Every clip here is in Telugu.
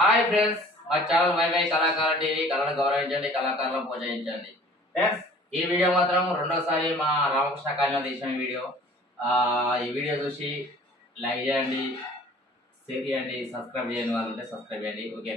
హాయ్ ఫ్రెండ్స్, మా ఛానల్ మై కళాకార టీవీ. కళను గౌరవించండి, కళాకారులను ప్రోత్సహించండి. ఫ్రెండ్స్, ఈ వీడియో మాత్రం రెండోసారి మా రామకృష్ణ కాలనీలో తీసిన వీడియో. ఈ వీడియో చూసి లైక్ చేయండి, షేర్ చేయండి, సబ్స్క్రైబ్ చేయని వాళ్ళు ఉంటే సబ్స్క్రైబ్ చేయండి. ఓకే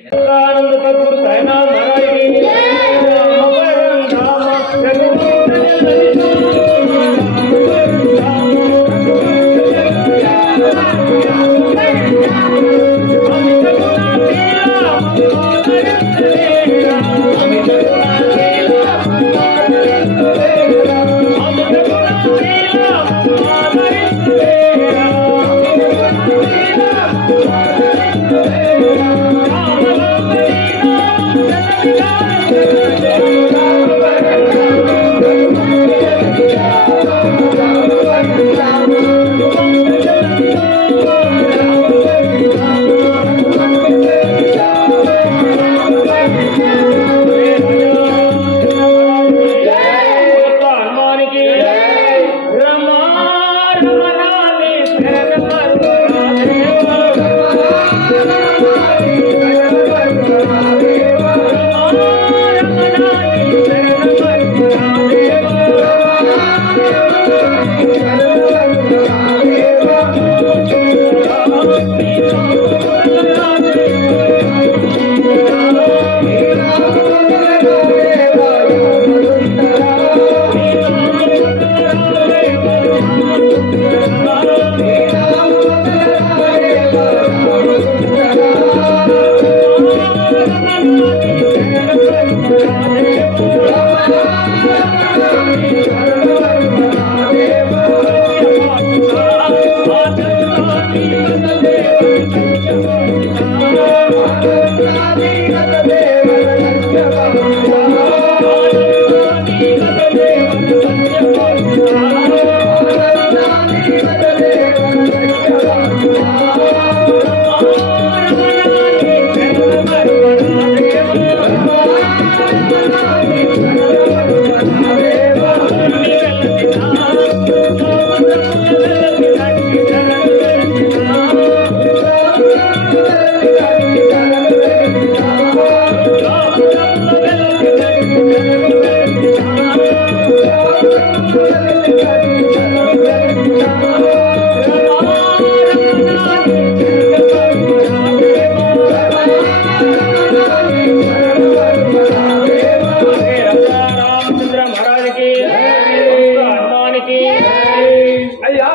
అయ్యా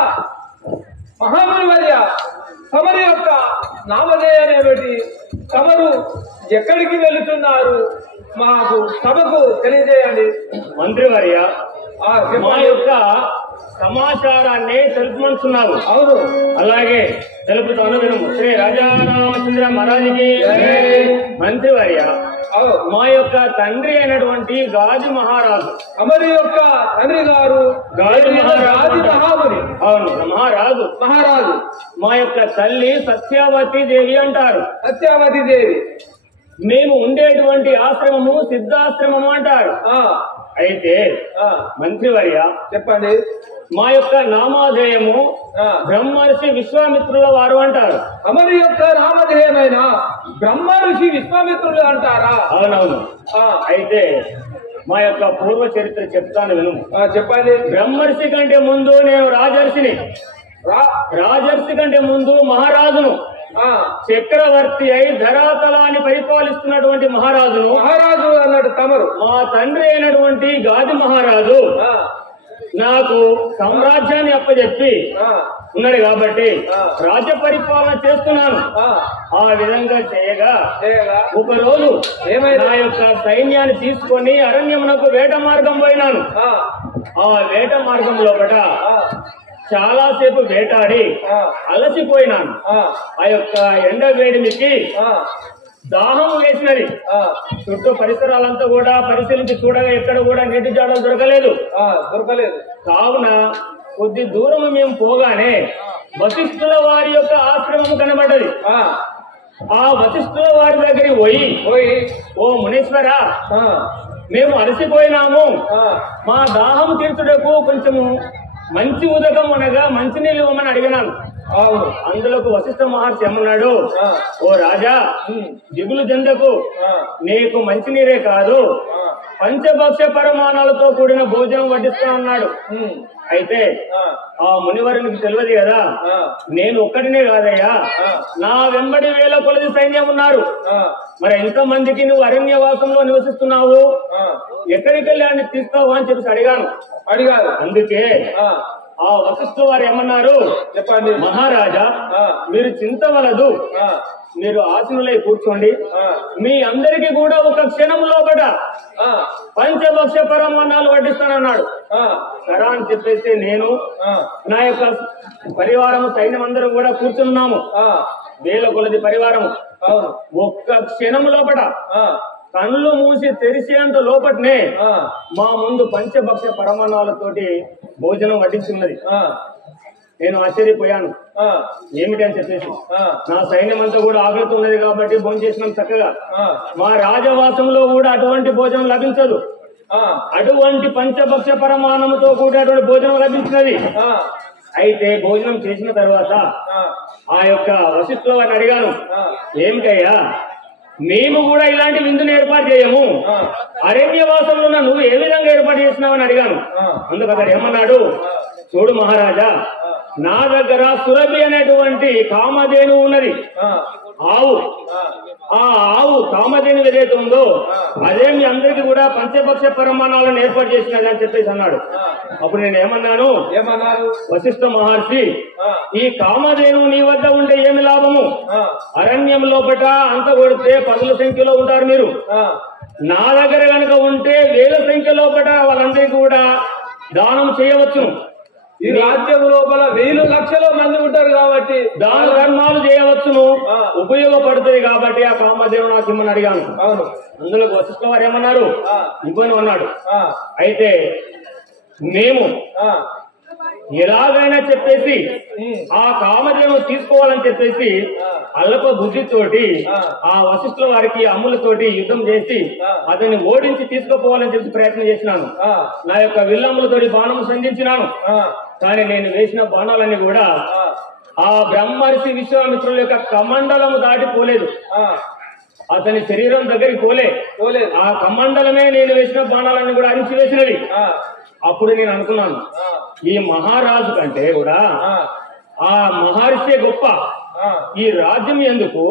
మహాముని వర్య, తమరి యొక్క నామధేయమేమిటి? తమరు ఎక్కడికి వెళుతున్నారు? మాకు సభకు తెలియజేయండి. మంత్రివర్య, మా యొక్క సమాచారాన్ని తెలుపమంటున్నారు. అవును, అలాగే తెలుపుతాను, వినుము. శ్రీ రాజారామచంద్ర మహారాజుకి. మంత్రివర్య, మా యొక్క తండ్రి అయినటువంటి గాజు మహారాజు, తమరి యొక్క తండ్రి గారు గాజు రాజు మహాముని. అవును, మహారాజు. మా యొక్క తల్లి సత్యావతి దేవి అంటారు. సత్యావతి దేవి. మేము ఉండేటువంటి ఆశ్రమము సిద్ధాశ్రమము అంటారు. అయితే మంత్రివర్య, చెప్పండి. మా యొక్క నామధేయము బ్రహ్మర్షి విశ్వామిత్రుల వారు అంటారు. తమరి యొక్క నామధేయమైన బ్రహ్మ ఋషి విశ్వామిత్రులు అంటారా? అవునవును. అయితే మా యొక్క పూర్వ చరిత్ర చెప్తాను, విను. చెప్పండి. బ్రహ్మర్షి కంటే ముందు నేను రాజర్షిని, రాజర్షి కంటే ముందు మహారాజును, చక్రవర్తి అయి ధరాతలాన్ని పరిపాలిస్తున్నటువంటి మహారాజు అన్నాడు తమరు. మా తండ్రి అయినటువంటి గాజు మహారాజు నాకు సామ్రాజ్యాన్ని అప్పచెప్పి ఉన్నాడు కాబట్టి రాజ్య పరిపాలన చేస్తున్నాను. ఆ విధంగా చేయగా ఒక రోజు నా యొక్క సైన్యాన్ని తీసుకొని అరణ్యమునకు వేట మార్గం పోయినాను. ఆ వేట మార్గం లోపల చాలా సేపు వేటాడి అలసిపోయినాను. ఆ యొక్క ఎండ వేడిమికి దాహం వేసినది. చుట్టూ పరిసరాలంతా కూడా పరిశీలించి చూడగా ఎక్కడ కూడా నీటి జాడలు దొరకలేదు. కావున కొద్ది దూరం మేము పోగానే వశిష్ఠుల వారి యొక్క ఆశ్రమం కనబడ్డది. ఆ వశిష్ఠుల వారి దగ్గరికి పోయి, ఓ మునీశ్వర, మేము అలసిపోయినాము, మా దాహం తీర్చుటకు కొంచెము మంచి ఉదకం అనగా మంచినీళ్ళు ఇవ్వమని అడిగినాను. అవును. అందులోకి వశిష్ఠ మహర్షి ఏమన్నాడు, ఆ. ఓ రాజా, దిగులు చెందకు, నీకు మంచినీరే కాదు పంచభక్ష పరమాణాలతో కూడిన భోజనం వడ్డిస్తానన్నాడు. అయితే ఆ మునివరునికి తెలియదు కదా, నేను ఒక్కడినే కాదయ్యా, నా వెంబడి వేల కొలది సైన్యం ఉన్నారు. మరి ఎంతమందికి నువ్వు అరణ్యవాసంలో నివసిస్తున్నావు, ఎక్కడికి వెళ్ళి అని తీస్తావు అని చెప్పి అడిగారు. అందుకే ఆ వశిష్ఠుల వారు ఏమన్నారు, చెప్పండి మహారాజా, మీరు చింతవలదు, మీరు ఆసనులై కూర్చోండి, మీ అందరికీ కూడా ఒక క్షణం లోపల పంచభక్ష పరమాణాలు వడ్డిస్తానన్నాడు. సరా అని చెప్పేసి నేను నా యొక్క పరివారము సైన్యం అందరం కూడా కూర్చున్నాము, వేల కొలది పరివారము. ఒక్క క్షణం లోపల కళ్ళు మూసి తెరిచేంత లోపటనే మా ముందు పంచభక్ష పరమాణాలతోటి భోజనం వడ్డించున్నది. నేను ఆశ్చర్యపోయాను, ఏమిటి అని చెప్పేసి. నా సైన్యం అంతా కూడా ఆకలితో ఉన్నది కాబట్టి భోజనం చేసినాం చక్కగా. మా రాజవాసంలో కూడా అటువంటి భోజనం లభించదు, అటువంటి పంచభక్ష పరమాణంతో కూడినటువంటి భోజనం లభించినది. అయితే భోజనం చేసిన తర్వాత ఆ యొక్క వశిష్ఠుల వారిని అడిగాను, ఏమిటయ్యా మేము కూడా ఇలాంటి విందుని ఏర్పాటు చేయము, అరణ్యవాసంలో నువ్వు ఏ విధంగా ఏర్పాటు చేసినావని అడిగాను. అందుకు అతడు ఏమన్నాడు, చూడు మహారాజా, నా దగ్గర సురభి అనేటువంటి కామధేను ఉన్నది, ఆవు. ఆ ఆవు కామధేను ఏదైతే ఉందో అదే మీ అందరికి కూడా పంచభక్ష పరమాణాలను ఏర్పాటు చేసినది అని చెప్పేసి అన్నాడు. అప్పుడు నేను ఏమన్నాను, వశిష్ఠ మహర్షి, ఈ కామధేను నీ వద్ద ఉంటే ఏమి లాభము, అరణ్యం లోపల అంత కొడితే పదుల సంఖ్యలో ఉంటారు మీరు, నా దగ్గర కనుక ఉంటే వేల సంఖ్య లోపల వాళ్ళందరికీ కూడా దానం చేయవచ్చు. ఈ రాజ్యం లోపల వేలు లక్షల మంది ఉంటారు కాబట్టి దాన ధర్మాలు చేయవచ్చును, ఉపయోగపడుతుంది కాబట్టి ఆ కామధేను నాకు ఇమ్మని అడిగాను. అందులో వశిష్ఠుల వారు ఏమన్నారు, ఇవ్వను అన్నాడు. అయితే మేము ఎలాగైనా చెప్పేసి ఆ కామధేను తీసుకోవాలని చెప్పేసి అల్ప బుద్ధితోటి ఆ వశిష్ఠుల వారికి అమ్ములతోటి యుద్ధం చేసి అతన్ని ఓడించి తీసుకుపోవాలని చెప్పి ప్రయత్నం చేసినాను. నా యొక్క విల్లమ్ములతోటి బాణం సంధించినాను, కానీ నేను వేసిన బాణాలన్నీ కూడా ఆ బ్రహ్మర్షి విశ్వామిత్రుల యొక్క కమండలము దాటిపోలేదు, అతని శరీరం దగ్గరికి పోలేదు. ఆ కమండలమే నేను వేసిన బాణాలన్నీ కూడా అరిచి వేసినవి. అప్పుడు నేను అనుకున్నాను, ఈ మహారాజు కంటే కూడా ఆ మహర్షి గొప్ప, ఈ రాజ్యం ఎందుకు,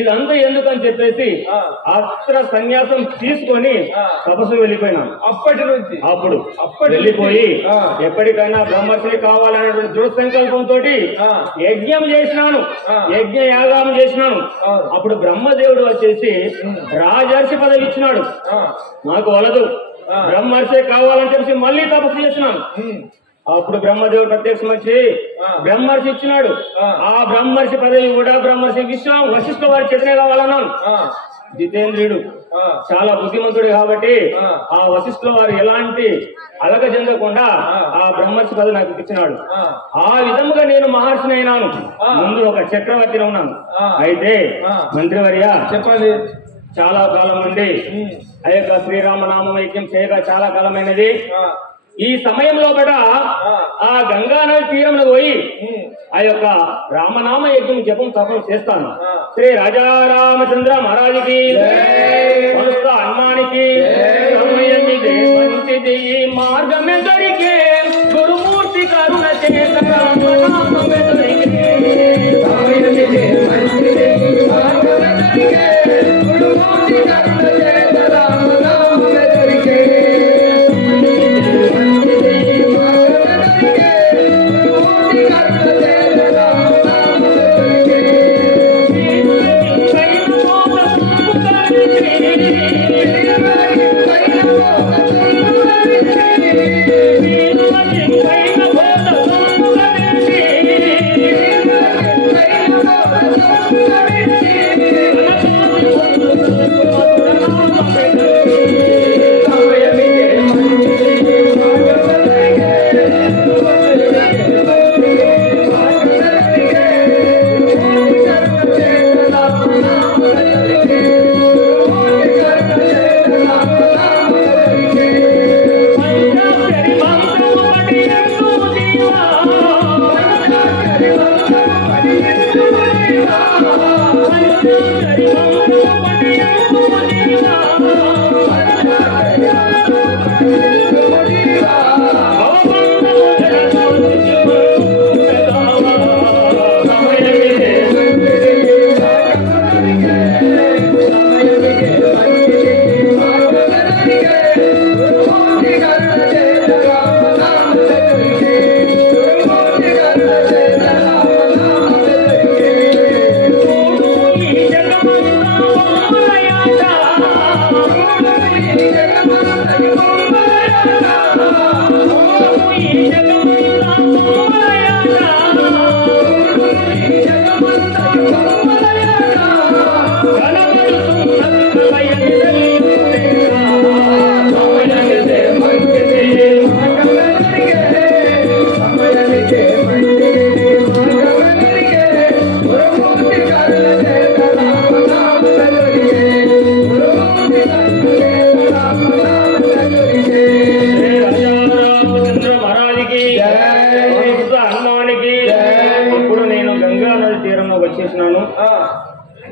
ఇదంతా ఎందుకు అని చెప్పేసి అస్త్ర సన్యాసం తీసుకొని తపస్సు వెళ్ళిపోయినాను. అప్పుడు వెళ్ళిపోయి ఎప్పటికైనా బ్రహ్మర్షి కావాలనేటువంటి దృఢ సంకల్పంతో యజ్ఞం చేసినాను, యజ్ఞ యాగం చేసినాను. అప్పుడు బ్రహ్మదేవుడు వచ్చేసి రాజర్షి పదవి ఇచ్చినాడు. నాకు వలదు, బ్రహ్మర్షి కావాలని చెప్పి మళ్ళీ తపస్సు చేసినాను. అప్పుడు బ్రహ్మదేవుడు ప్రత్యక్షం వచ్చి బ్రహ్మర్షి ఇచ్చినాడు. ఆ బ్రహ్మర్షి పదవి కూడా బ్రహ్మర్షి వశిష్ఠ వారి చేతనే కావాలన్నాను. జితేంద్రుడు చాలా బుద్ధిమంతుడు కాబట్టి ఆ వశిష్ఠుల వారు ఎలాంటి అలక చెందకుండా ఆ బ్రహ్మర్షి పదవి నాకు ఇచ్చినాడు. ఆ విధముగా నేను మహర్షిని అయినాను, ముందు ఒక చక్రవర్తిని ఉన్నాను. అయితే మంత్రివర్య చెప్పండి, చాలా కాలం నుండి ఆ యొక్క శ్రీరామనామ యజ్ఞం చేయగా చాలా కాలమైనది. ఈ సమయంలో కూడా ఆ గంగా నది తీరంలో పోయి ఆ యొక్క రామనామ యజ్ఞం జపం తపం చేస్తాను. శ్రీ రాజారామచంద్ర మహారాజుకి హనుమానికి సమయం ఇదే మంచిది, మార్గమే దొరికే గురుమూర్తి కరుణ చేత రామనామమే దొరికే, సమయం ఇదే మంచిది, మార్గమే దొరికే గురుమూర్తి కరుణ చేత రామనామమే దొరికే.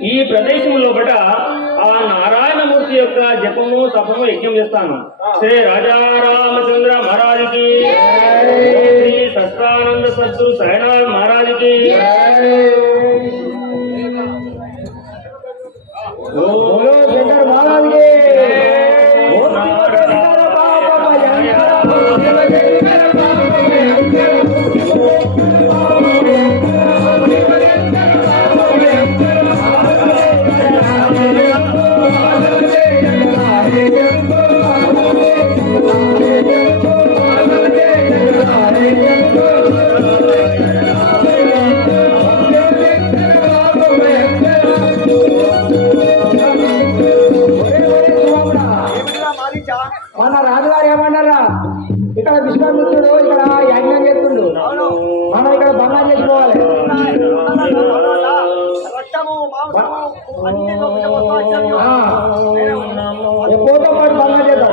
ఈ ప్రదేశంలో బట ఆ నారాయణమూర్తి యొక్క జపము తపము యజ్ఞం చేస్తాను. శ్రీ రాజా రామచంద్ర మహారాజుకి, శ్రీ సత్యానంద సద్గురు సాయినాథ్ మహారాజుకి, మన రాజుగారు ఏమన్నారా, ఇక్కడ విశ్వామిత్రుడు ఇక్కడ యజ్ఞం చేస్తుండు, మనం ఇక్కడ బంగారు చేసుకోవాలి. పోతో పాటు బంగారు చేద్దాం.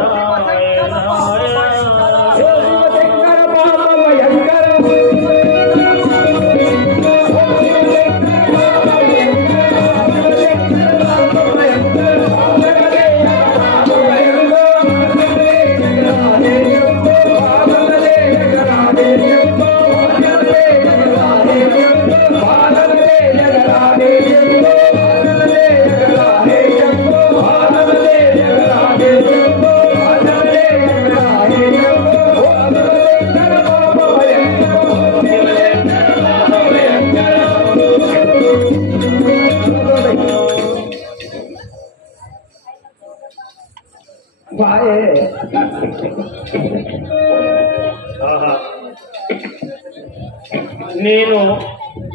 నేను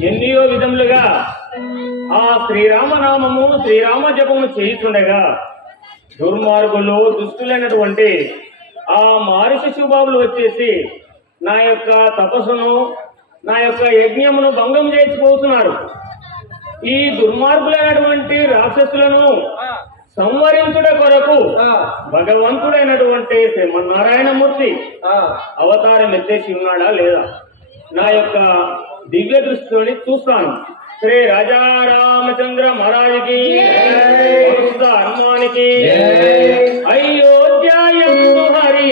ఎన్నో విధములుగా ఆ శ్రీరామనామము శ్రీరామ జపము చేయిస్తుండగా దుర్మార్గులు దుష్టులైనటువంటి ఆ మహర్షి శుభాబులు వచ్చేసి నా యొక్క తపస్సును నా యొక్క యజ్ఞమును భంగం చేసిపోతున్నారు. ఈ దుర్మార్గులైనటువంటి రాక్షసులను సంవరించుట కొరకు భగవంతుడైనటువంటి శ్రీమన్నారాయణమూర్తి అవతారం ఎత్తేసి ఉన్నాడా లేదా నా యొక్క దివ్య దృష్టిని చూస్తాను. శ్రీ రాజా రామచంద్ర మహారాజుకి, హనుమానికి, అయోధ్యాయందు హరి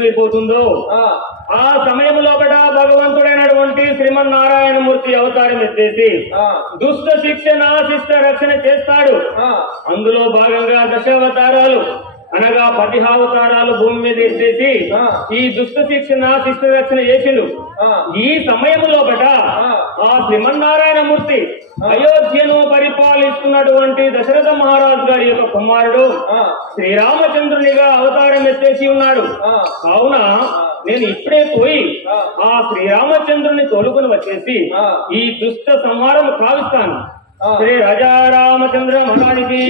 ఉక్కిరిపోతుందో ఆ సమయంలో భగవంతుడైనటువంటి శ్రీమన్నారాయణమూర్తి అవతారం ఎత్తేసి దుష్ట శిక్షణ శిష్ట రక్షణ చేస్తాడు. అందులో భాగంగా దశావతారాలు అనగా 10 అవతారాలు భూమి మీద ఎత్తేసి ఈ దుష్ట శిక్షణ శిష్ట రక్షణ చేసిండు. ఈ సమయంలో ఆ శ్రీమన్నారాయణమూర్తి అయోధ్యను పరిపాలిస్తున్నటువంటి దశరథ మహారాజు గారి యొక్క కుమారుడు శ్రీరామచంద్రునిగా అవతారం ఎత్తేసి ఉన్నాడు. కావున నేను ఇప్పుడే పోయి ఆ శ్రీరామచంద్రుని తోలుకొని వచ్చేసి ఈ దుష్ట సంహారం కావిస్తాను. శ్రీ రాజా రామచంద్ర మహారాజుకి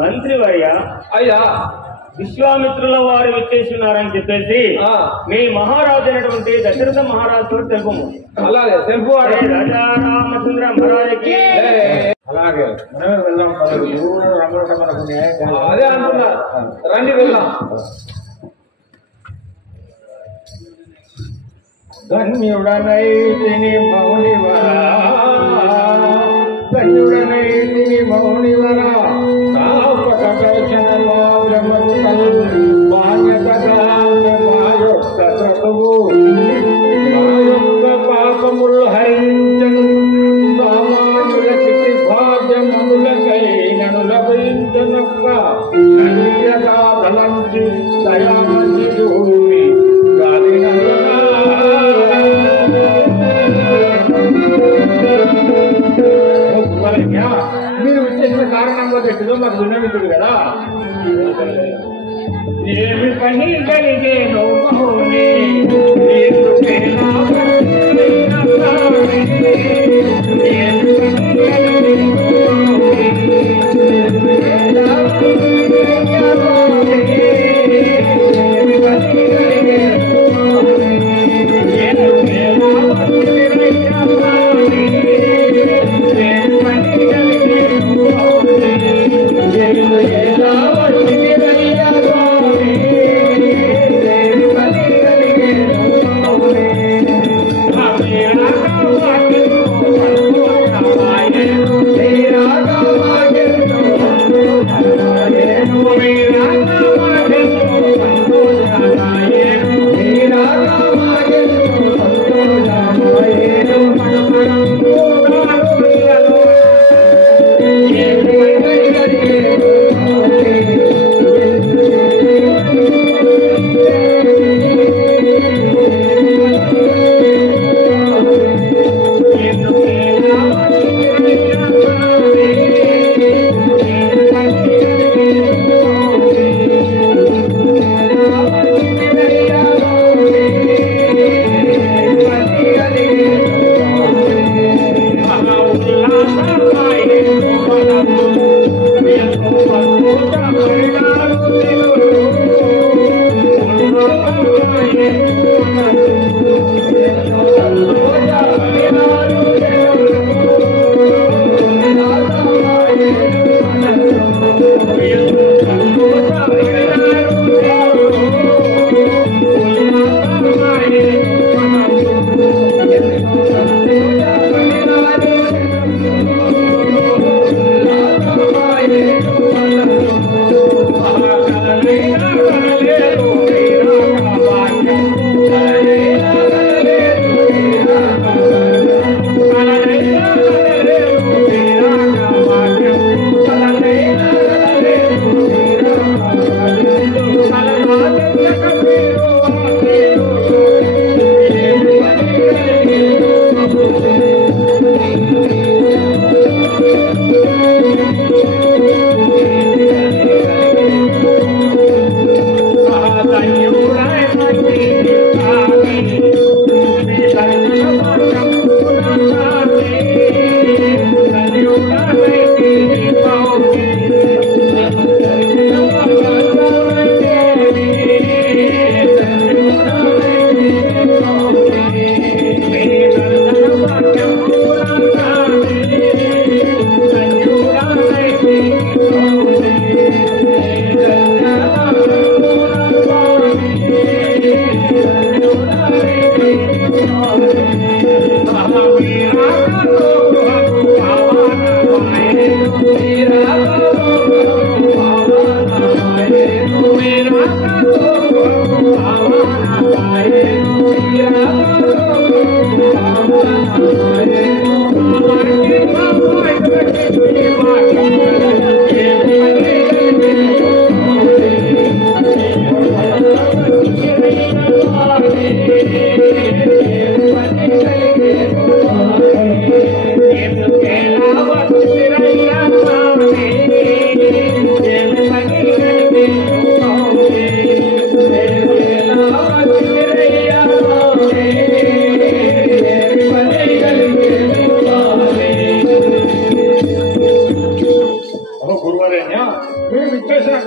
మంత్రివర్య అయ్యా విశ్వామిత్రుల వారు విచ్చేస్తున్నారని చెప్పేసి మీ మహారాజు అయినటువంటి దశరథ మహారాజు తెలుపము. అలాగే తెలుపు రాజా రామచంద్ర మహారాజుకి. అలాగే మనమే వెళ్దాం. అదే అంటున్నా, రండి వెళ్దాం. ధన్యుడనైతిని మౌనివరా, ధన్యుడనైతిని మౌనివరా, పాపములు హరించను సామాన్యుల చిటి భాగ్యములకై నన్ను లభించనొక్క నన్యగా తలంచి దయాచి భూమి మీరు వచ్చేసిన కారణంగా పెట్టిదో మాకు విన్నవించుడు కదా. ఏమి పని కలిగేనో మౌని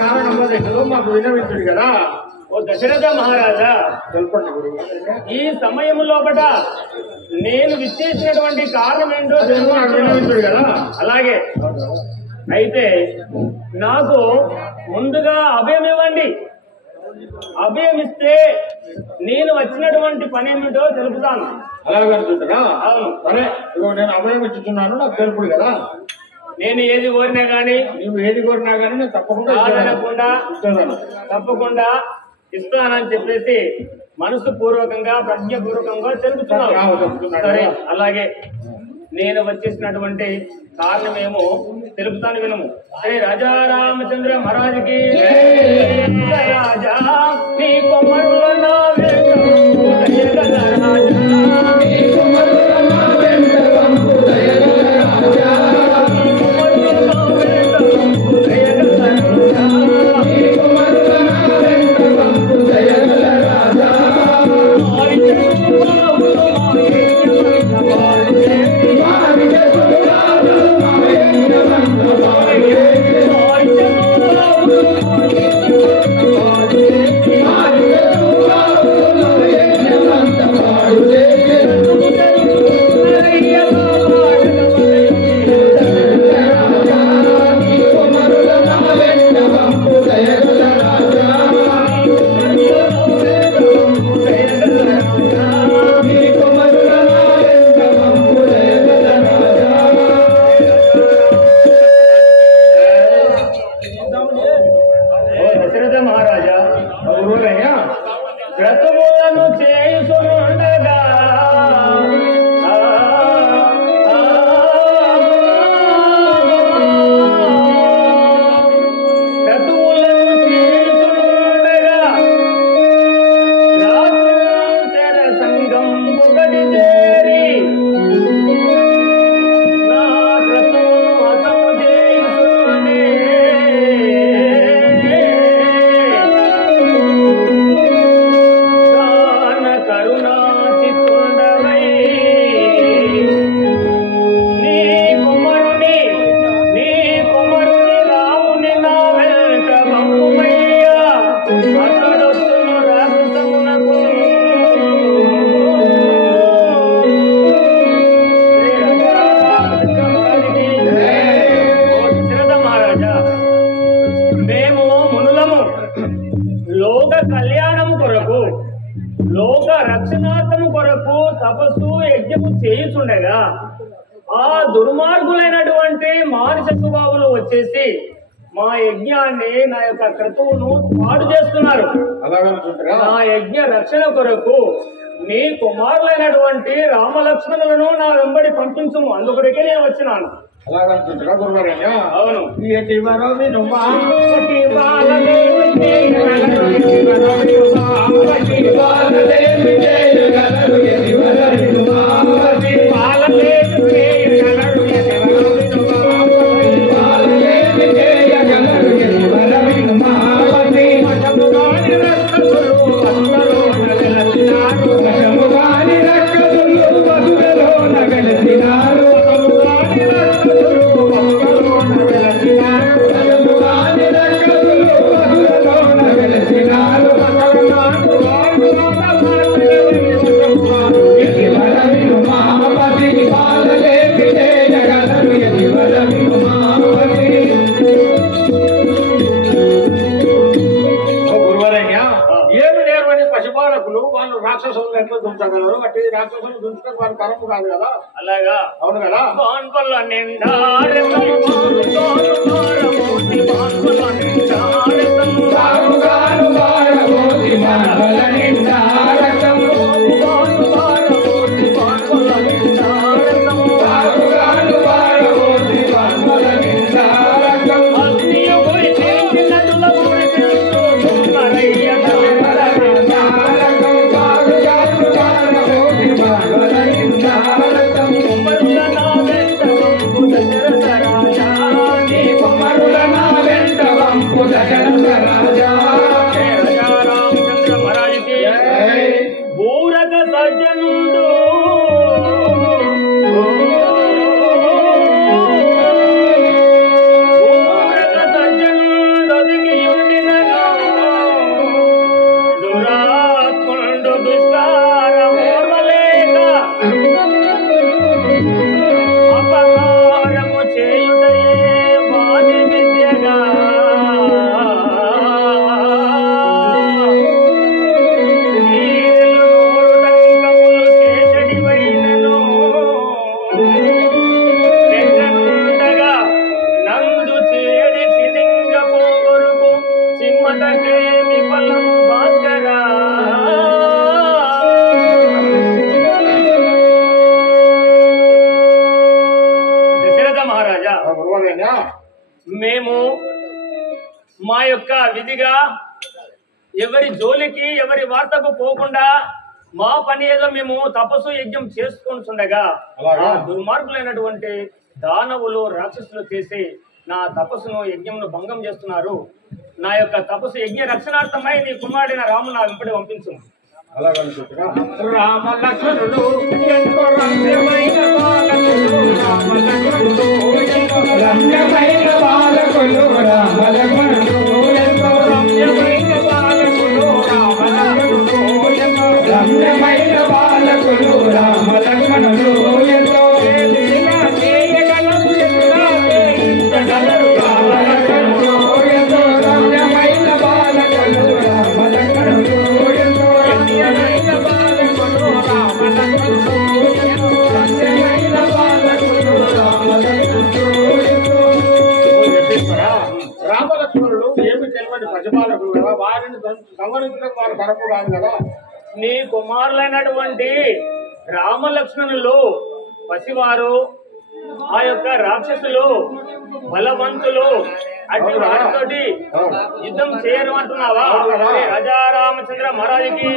కారణం మాకు వినవించుడు కదా. ఓ దశరథ మహారాజా, తెలుపండి గురువు. ఈ సమయం లోపల నేను విచ్చేసినటువంటి కారణం ఏంటో నాకు వినవించుడు కదా. అలాగే అయితే నాకు ముందుగా అభయం ఇవ్వండి. అభయం ఇస్తే నేను వచ్చినటువంటి పని ఏమిటో తెలుపుతాను. అలాగనుకుంటున్నా? అవును. సరే, ఇదిగో నేను అభయం ఇచ్చుతున్నాను, నాకు తెలుపుడు కదా. నేను ఏది కోరినా గానీ, నువ్వు ఏది కోరినా కానీ నేను తప్పకుండా కాదనకుండా తప్పకుండా ఇస్తానని చెప్పేసి మనసు పూర్వకంగా ప్రజ్ఞపూర్వకంగా తెలుపుతున్నాను. సరే, అలాగే నేను వచ్చేసినటువంటి కారణమేమో తెలుపుతాను, వినము. శ్రీ రాజా రామచంద్ర మహారాజుకి రాజా నీ కొమ్మరుల నా వెంట దయగల రాజా, నీ కొమ్మరుల నా వెంట వంపు దయగల రాజా, నీ కొమ్మరుల నా వెంట వంపు దయగల రాజా, నీ కొమ్మరుల నా వెంట వంపు దయగల రాజా. వ్రతములను చేసుండగా వ్రతములను చేసుండగా రాజర సంగం ఒకటి చేరి నా వ్రతమును అతము చేయుచుండే లోక కళ్యాణం కొరకు, లోక రక్షణార్థం కొరకు తపస్సు యజ్ఞము చేయుచుండగా ఆ దుర్మార్గులైనటువంటి మానుష స్వభావులు వచ్చేసి మా యజ్ఞాన్ని, నా యొక్క క్రతువును పాడు చేస్తున్నారు. నా యజ్ఞ రక్షణ కొరకు నీ కుమారులైనటువంటి రామలక్ష్మణులను నా వెంబడి పంపించము, అందుకొరకే నేను వచ్చినాను. అలాగనుకుంటున్నా గురువారయ్య? అవును. పశుపాలకులు వాళ్ళు రాక్షసులను ఎట్లా దుంచగలరు? అట్టి రాక్షసులు దుంచడం వాళ్ళ తరపు కాదు కదా. అలాగా? అవును కదా. దశరథ మేము మా యొక్క విధిగా ఎవరి జోలికి ఎవరి వార్తకు పోకుండా మా పని ఏదో మేము తపస్సు యజ్ఞం చేసుకుంటుండగా ఆ దుర్మార్గులైనటువంటి దానవులు రాక్షసులు చేసి నా తపస్సును యజ్ఞంను భంగం చేస్తున్నారు. నా యొక్క తపస్సు యజ్ఞ రక్షణార్థమై నీ కుమారుడైన రాము నా వెంపటి పంపించు. రామ లక్ష్మణుడు ఎంతో రమ్యమైన బాలకులు, రామ లక్ష్మణుడు రమ్యమైన బాలకులు, రామ లక్ష్మణుడు ఎంతో రమ్యమైన బాలకులు, రామ లక్ష్మణుడు ఎంతో రమ్యమైన బాలకులు, రామ లక్ష్మణుడు ఎంతో చేయగలరు చేయగలరు రామ లక్ష్మణుడు ఎంతో రమ్యమైన బాలకులు, రామ లక్ష్మణుడు ఎంతో రమ్యమైన బాలకులు, రామ లక్ష్మణుడు ఎంతో రమ్యమైన బాలకులు, రామ లక్ష్మణుడు ఎంతో. రామలక్ష్మణుడు ఏమి తెలియని ప్రజపాలకులు కదా, వారిని సంహరించడం వారు తరపు కాదు కదా. నీ కుమారులైనటువంటి రామలక్ష్మణులు పసివారు, ఆ యొక్క రాక్షసులు బలవంతులు, అటు వారితోటి యుద్ధం చేయరు అంటున్నావా? రాజా రామచంద్ర మహారాజుకి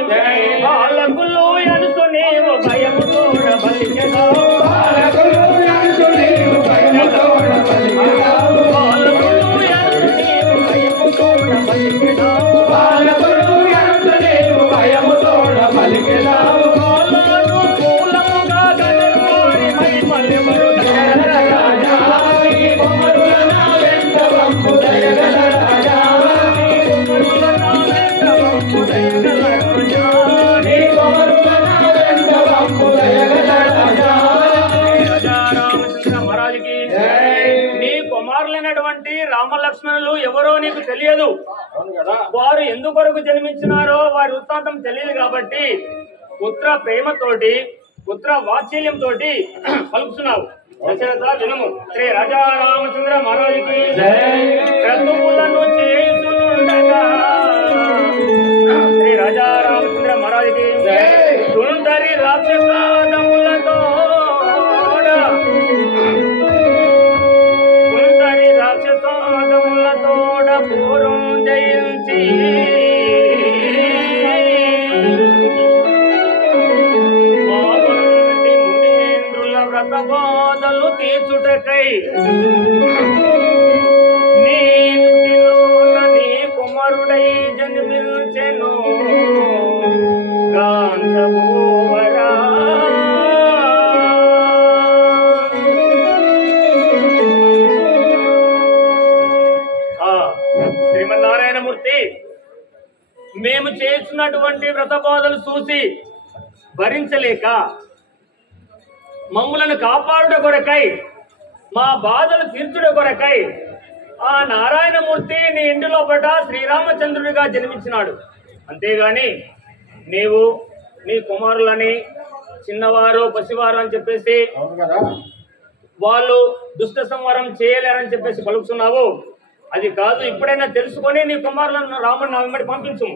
బాలకులు అనుసు నీవు భయము తోడ బలికెదా, బాలకులు యందు నీవు భయము తోడ బలికెదా, బాలకులు అనుసు నీవు భయము తోడ బలికెదా, బాలకులు యందు నీవు భయము తోడ బలికెదా, బాలను మూలముగా గదరువారి మహిమలెవరు దయగల రాజా నీ కొమరుల నా వెంట వంపు, దయగల రాజా నీ కొమరుల నా వెంట వంపు, దయగల రాజా నీ కొమరుల నా వెంట వంపు, దయగల రాజా. రాజా రామచంద్ర మహారాజుకి నీ కుమారులైనటువంటి రామలక్ష్మణులు ఎవరో నీకు తెలియదు. వారు ఎందుకొరకు జన్మించినారో వారి వృత్తాంతం తెలియదు కాబట్టి పుత్ర ప్రేమతోటి పుత్ర వాత్సల్యంతో పలుకుతున్నావు. దశరథ వినము. శ్రీ రాజా రామచంద్ర మహారాజుకి క్రతువులను చేసునుండగా, శ్రీ రాజా రామచంద్ర మహారాజుకి సుందరి రాక్షసాదములతో సుందరి రాక్షసాదములతోడ పూర్వం జయించి మా వంటి మునీంద్రుల వ్రతబాధలు తీర్చుటకై నీ ఇంటిలోన నీ కుమారుడై జన్మించెను గాంధభూవరా. శ్రీమన్నారాయణమూర్తి, మేము చేస్తున్నటువంటి వ్రతబాధలు చూసి భరించలేక మమ్ములను కాపాడుట కొరకై మా బాధలు తీర్చుట కొరకై ఆ నారాయణమూర్తి నీ ఇంటి లోపట శ్రీరామచంద్రుడిగా జన్మించినాడు. అంతేగాని నీవు నీ కుమారులని చిన్నవారు పసివారు అని చెప్పేసి వాళ్ళు దుష్ట సంహారం చేయలేరని చెప్పేసి పలుకుతున్నావు. అది కాదు, ఇప్పుడైనా తెలుసుకొని నీ కుమారులను రాముడు నా వెంబడి పంపించు.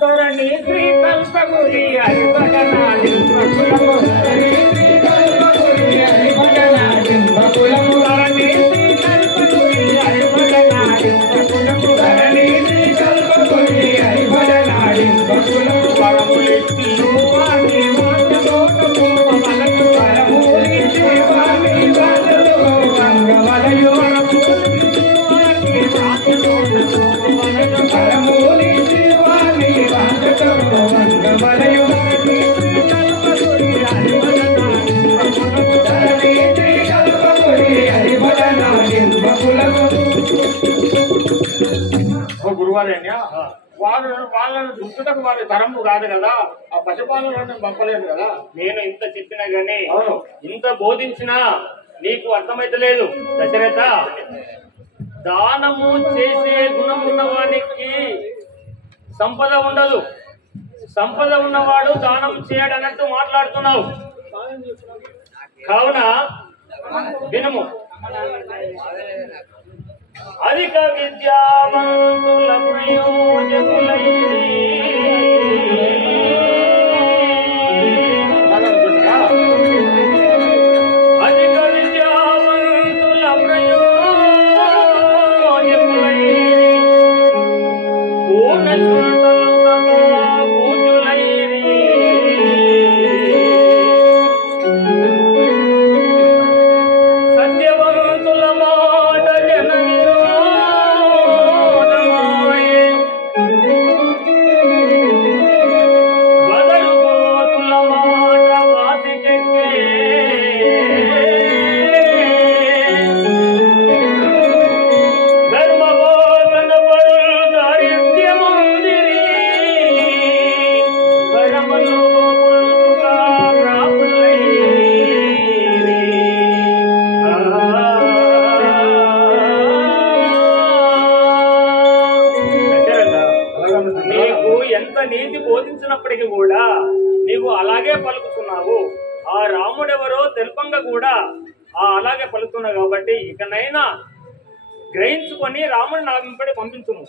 ధరణి శ్రీ కల్పగురి హరిభజనాలింబకులము, ధరణి శ్రీ కల్పగురి హరిభజనాలింబకులము, ధరణి శ్రీ కల్పగురి హరిభజనాలింబకులము, ధరణి శ్రీ కల్పగురి హరిభజనాలింబకులము, పరములిచ్చియు వాని వాంఛతోటము మనకు, పరములిచ్చి వాని వాంఛతోటము వంగవలయు, పరములిచ్చి వాని వాంఛతోటము మనకు, పరములిచ్చి వాని వాంఛతోటము వంగవలయు, కల్పగురి హరిభజనాలింబకులము, ధరణి శ్రీ కల్పగురి హరిభజనాలింబకులము. గురువారేణ్య, వారు వాళ్ళని దుష్టుటకు వారి తరంపు కాదు కదా, ఆ పశుపాలను పంపలేదు కదా. నేను ఇంత చెప్పినా గానీ ఇంత బోధించినా నీకు అర్థమైతలేదు. దశరథ, దానము చేసే గుణం ఉన్న వానికి సంపద ఉండదు, సంపద ఉన్నవాడు దానం చేయడన్నట్టు మాట్లాడుతున్నావు. కావున వినుము. అధిక విద్యావంతుల ప్రయోజకులై అధిక విద్యావంతుల చెప్పినప్పటికీ కూడా నీవు అలాగే పలుకుతున్నావు. ఆ రాముడెవరో తెలుపంగా కూడా అలాగే పలుకుతున్నావు కాబట్టి ఇకనైనా గ్రహించుకొని రాముడు నా వెంబడి పంపించుము.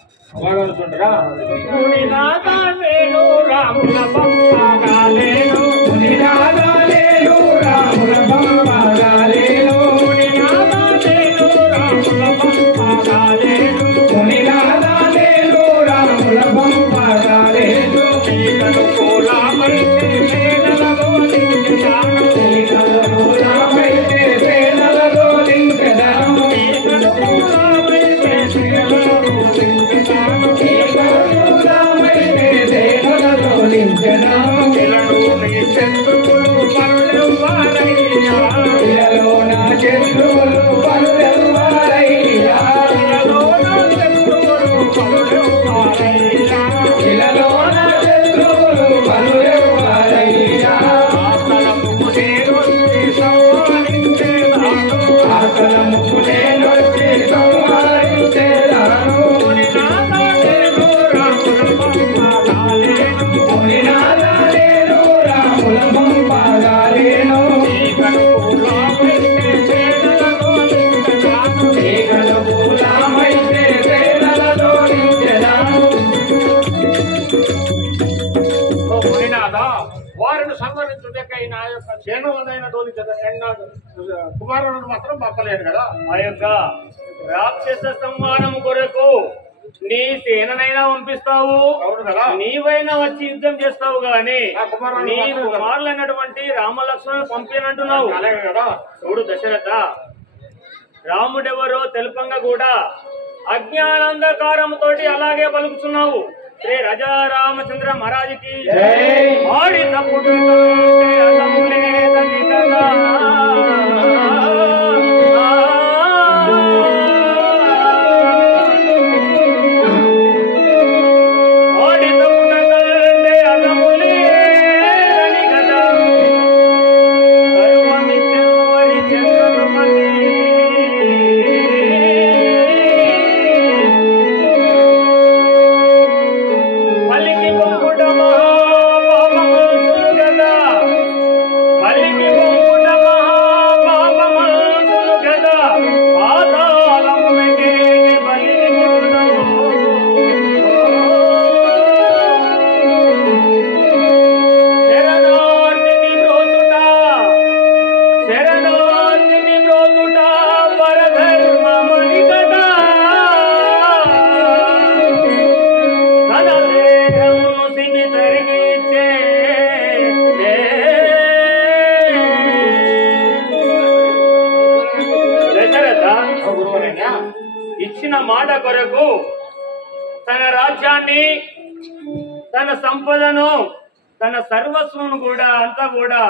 వారిని సంహరించుటకై నా యొక్క చేనులైనటువంటి కుమారులను మాత్రం పంపలేను కదా. ఆ యొక్క రాక్షస సంహారం కొరకు నీ సేననైనా పంపిస్తావు, అవును కదా, నీవైనా వచ్చి యుద్ధం చేస్తావు గాని నీ కుమారులైనటువంటి రామలక్ష్మణులు పంపినంటున్నావు. అలాగే కదా. చూడు దశరథ, రాముడెవరో తెలుపంగా కూడా అజ్ఞానంధకారంతో అలాగే పలుకుతున్నావు. శ్రీ రాజా రామచంద్ర మహారాజుకి ఆడి తప్పుడు ఇచ్చిన మాట కొరకు తన రాజ్యాన్ని, తన సంపదను, తన సర్వస్వం కూడా అంతా కూడా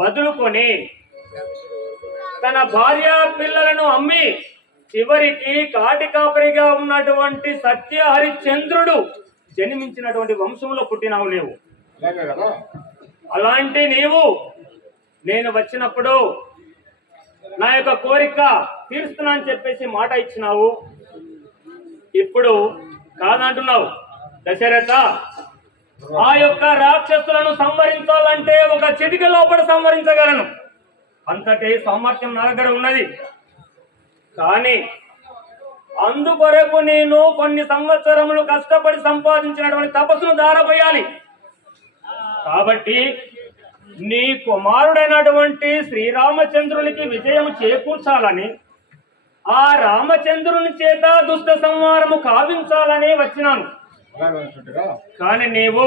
బదులుకొని తన భార్య పిల్లలను అమ్మి చివరికి కాటి కాపరిగా ఉన్నటువంటి సత్య హరిశ్చంద్రుడు జన్మించినటువంటి వంశంలో పుట్టినావు లేవు. అలాంటి నీవు నేను వచ్చినప్పుడు నా యొక్క కోరిక తీరుస్తున్నా అని చెప్పేసి మాట ఇచ్చినావు. ఇప్పుడు కాదంటున్నావు. దశరథ, ఆ యొక్క రాక్షసులను సంహరించాలంటే ఒక చిటిక లోపల సంహరించగలను, అంతటి సామర్థ్యం నా దగ్గర ఉన్నది. కానీ అందుకొరకు నేను కొన్ని సంవత్సరములు కష్టపడి సంపాదించినటువంటి తపస్సును దారపోయాలి. కాబట్టి నీ కుమారుడైనటువంటి శ్రీరామచంద్రునికి విజయం చేకూర్చాలని, ఆ రామచంద్రుని చేత దుష్ట సంహారము కావించాలని వచ్చినాను. కానీ నీవు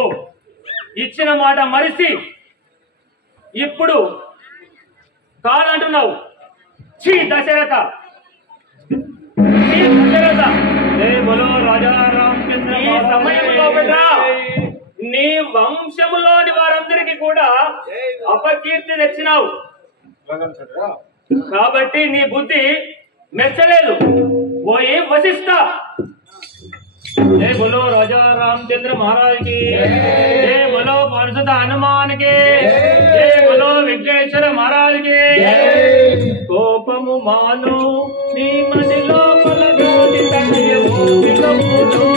ఇచ్చిన మాట మరిచి ఇప్పుడు కాదంటున్నావు. ఛీ దశరథ, ఈ సమయంలో నీ వంశములోని వారందరికీ కూడా అపకీర్తి తెచ్చినావు. కాబట్టి నీ బుద్ధి మెచ్చలేదు. పోయి వశిష్ఠ, जय बोलो राजा रामचंद्र महाराज की, जय बोलो पार्षद हनुमान के, जय बोलो विघ्नेश्वर महाराज के। कोपमु मानो नी मदिलो पलगानि तनयवो विलमुलो,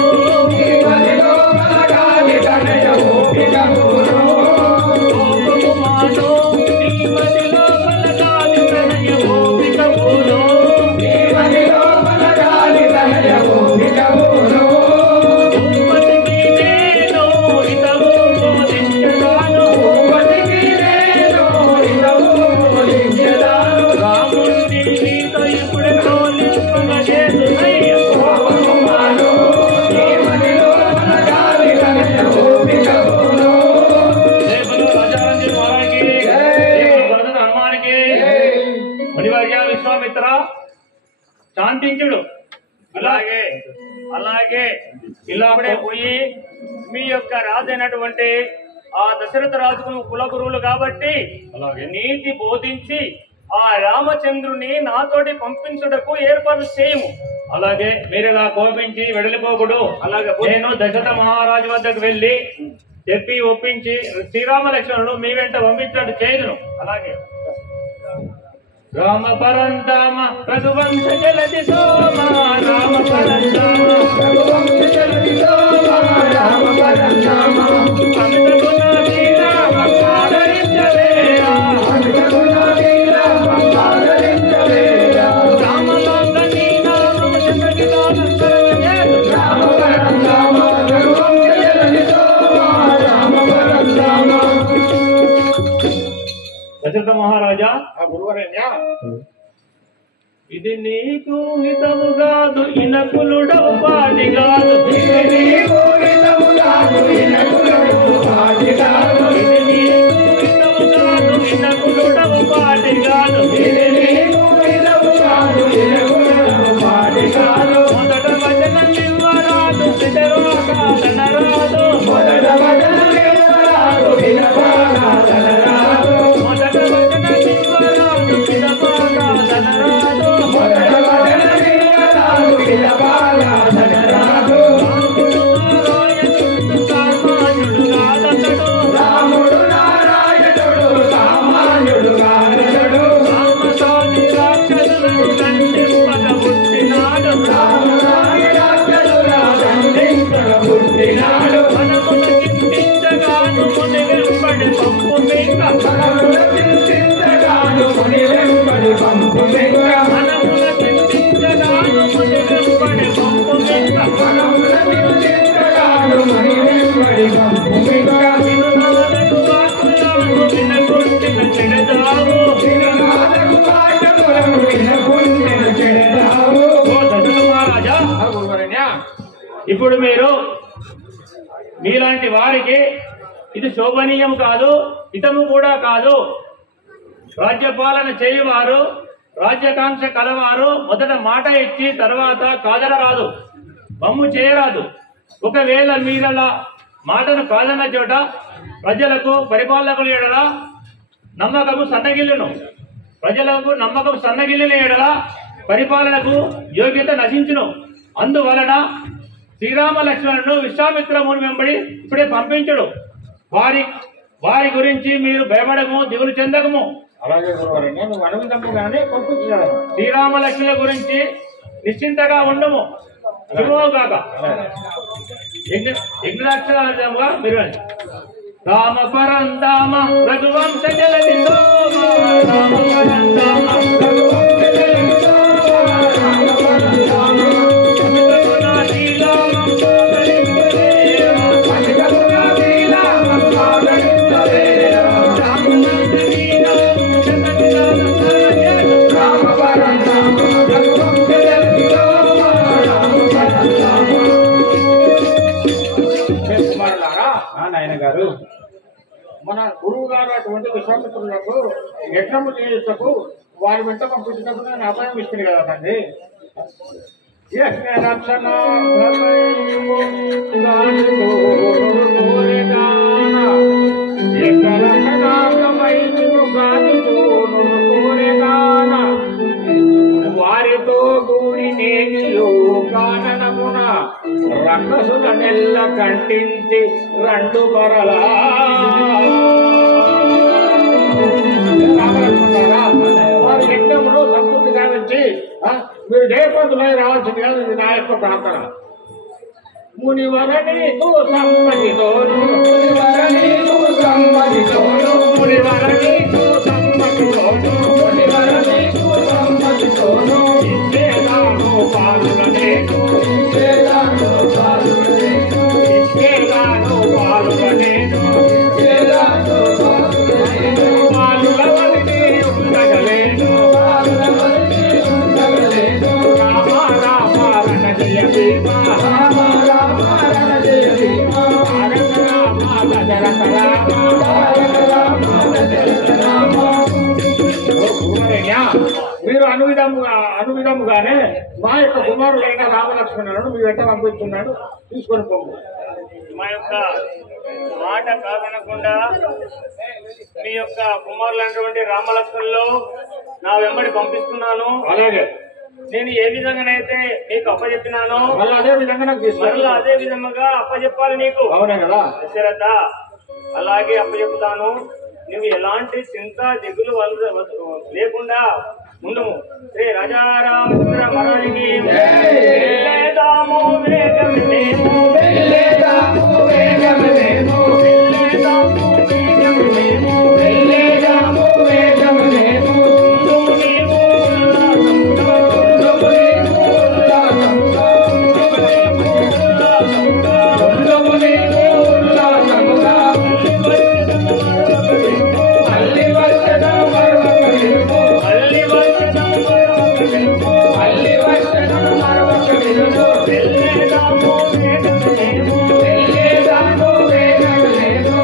नी मदिलो पलगानि तनयवो विलमुलो। శాంతించుడు. అలాగే అలాగే ఇలాగే పోయి మీ యొక్క రాజు అయినటువంటి ఆ దశరథ రాజుకు కులగురువులు కాబట్టి అలాగే నీతి బోధించి ఆ రామచంద్రుని నాతోటి పంపించుటకు ఏర్పాట్లు చేయము. అలాగే మీరు ఇలా కోపించి వెడలిపోకుడు. అలాగే నేను దశరథ మహారాజు వద్దకు వెళ్ళి చెప్పి ఒప్పించి శ్రీరామ లక్ష్మణుడు మీ వెంట పంపించినట్టు చేయదును. అలాగే రామ పరంధామ రఘువంశ జలది సోమ రామ పరంధామ రఘువంశ జలది సోమ రామ పరంధామ అమిత గుణాధీన ఆదరించవేరా అమిత గుణాధీన ఆదరించవేరా రామలోక నీ నామం శతకిదానంతరజేతు రామ పరంధామ రఘువంశ జలది సోమ రామ పరంధామ. దశరథ మహారాజా గురువరేణ్యా, ఇది నీకు హితము కాదు ఇనకులుడవు పాటి కాదు. ఇది నీకు హితము కాదు ఇనకులుడవు పాటి కాదు. ఇది నీకు హితము కాదు ఇనకులుడవు పాటి కాదు. ఇది నీకు హితము కాదు ఇనకులుడవు పాటి కాదు. మొదట వచనం ఇవ్వరాదు వినరాదు. మొదట వచనం ఇవ్వరాదు వినరాదు. మొదట వచనం ఇవ్వరాదు వినరాదు. మొదట వచనం ఇవ్వరాదు వినరాదు. రాముడు నారాయణుడు సామాన్యుడు కాదతడు. రామసాని రాక్షసులను దండింపగ పుట్టినాడు. రామసాని రాక్షసుల దండింపగ పుట్టినాడు. మనముల చింతించగాను ముని వెంబడి పంపు మింగ. మనముల చింతించగాను ముని వెంబడి పంపు మింగ. మనముల చింతించగాను ముని వెంబడి పంపు మింగ. మనముల చింతించగాను ముని వెంబడి పంపు మింగ. వినునాదకు వాక్కులను వినకుంటిన చెడదావు. వినునాదకు వాక్కులను వినకుంటిన చెడదావు. ఓ దశరథ మహారాజా గురువరేణ్యా, ఇప్పుడు మీరు మీలాంటి వారికి ఇది శోభనీయం కాదు, హితము కూడా కాదు. రాజ్యపాలన చేయువారు రాజ్యకాంక్ష కలవారు మొదట మాట ఇచ్చి తర్వాత కాదనరాదు, మమ్ము చేయరాదు. ఒకవేళ మీరలా మాటను కాదన్న చోట ప్రజలకు పరిపాలకుల ఎడల నమ్మకము సన్నగిల్లును. ప్రజలకు నమ్మకం సన్నగిల్లిన ఎడల పరిపాలనకు యోగ్యత నశించును. అందువలన శ్రీరామ లక్ష్మణుడు విశ్వామిత్ర ముని వెంబడి ఇప్పుడే పంపించుడు. వారి గురించి మీరు భయపడము, దిగులు చెందకము. అలాగే గురువరేణ్యా, నువ్వు అడవిదమ్ము కానీ పంపించాను. శ్రీరామ లక్ష్మణుల గురించి నిశ్చింతగా ఉండము. శుభము కాక యజ్ఞాక్షరాలుగా మీరు రామ పరంధామ రఘువంశ జలది సోమ రామ పరంధామ రఘువంశ జలది సోమ రామ పరంధామ అమిత గుణాధీలామం ఆదరించవేరా అమిత గుణాధీలామం ఆదరించవేరా రామనాథనీ నామం శతకిదానంతరజేతు రామ పరంధామ రఘువంశ జలది సోమ రామ పరంధామ. నాయన గారు, మన గురువు గారు అటువంటి విశ్వామిత్రులకు యజ్ఞము చేయుటకు వారి వెంట పంపించినప్పుడు నేను అభయం ఇస్తుంది కదా తండ్రి. యజ్ఞ వారితో కూడి నేనియో కాననమున రక్కసుల నెల్ల ఖండించి రెండు మరలా వారి యజ్ఞమును సంపూర్తి కావించి మీరు జయపంతులై రావాల్సింది కాదు. ఇది నా యొక్క ప్రార్థన. మునివరణీకు సమ్మతితోను మునివరణీకు సమ్మతితోను మునివరణీకు సమ్మతితోను మునివరణీకు సమ్మతితోను ఇచ్చేదాను పాలులనేకు ఇచ్చేదాను పాలులనేకు ఇచ్చేదాను పాలులనేకు ఇచ్చేదాను పాలులనేకు పాలుల వలికి ఉండగలేను పాలుల వలికి ఉండగలేను. రామ రామ రణ జయ భీమ రామ రామ రణ జయ భీమ తారక రామ దశరథ రామ తారక రామ దశరథ రామ. అనువిధముగానే మా యొక్క కుమారులైన రామలక్ష్మణులను మీ వెంట పంపిస్తున్నాడు, తీసుకొని పోము. మా యొక్క మాట కాదనకుండా మీ యొక్క కుమారులైనటువంటి రామలక్ష్మణులు నా వెంబడి పంపిస్తున్నాను. అలాగే నేను ఏ విధంగానైతే నీకు అప్పచెప్పినానో మళ్ళీ అదే విధంగా నాకు మరలా తీసుకెళ్ళాలి. అదే విధముగా అప్పచెప్పాలి నీకు. అవునా కదా? దశరథ అలాగే అప్పచెప్తాను. నువ్వు ఎలాంటి చింత దిగులు లేకుండా ఉండుము. శ్రీ రాజారామచంద్ర మహారాజుకి వెళ్ళేదాము వేగమిదేము, వెళ్ళేదాము వేగమిదేము, వెళ్ళేదాము వేగమిదేము, వెళ్ళేదాము వేగమిదేము, ఉండుము నీవు ఉల్లాసముగా, ఉండుము నీవు ఉల్లాసముగా, ఉండుము నీవు ఉల్లాసముగా, మళ్ళీ వచ్చదము మరొకరిల్లు, మళ్ళీ వచ్చదము మరొకరిల్లు, మళ్ళీ వచ్చదము మరొకరిల్లు, వెళ్ళేదాము వేగమిదేము. వెళ్ళేదాము వేగమిదేము.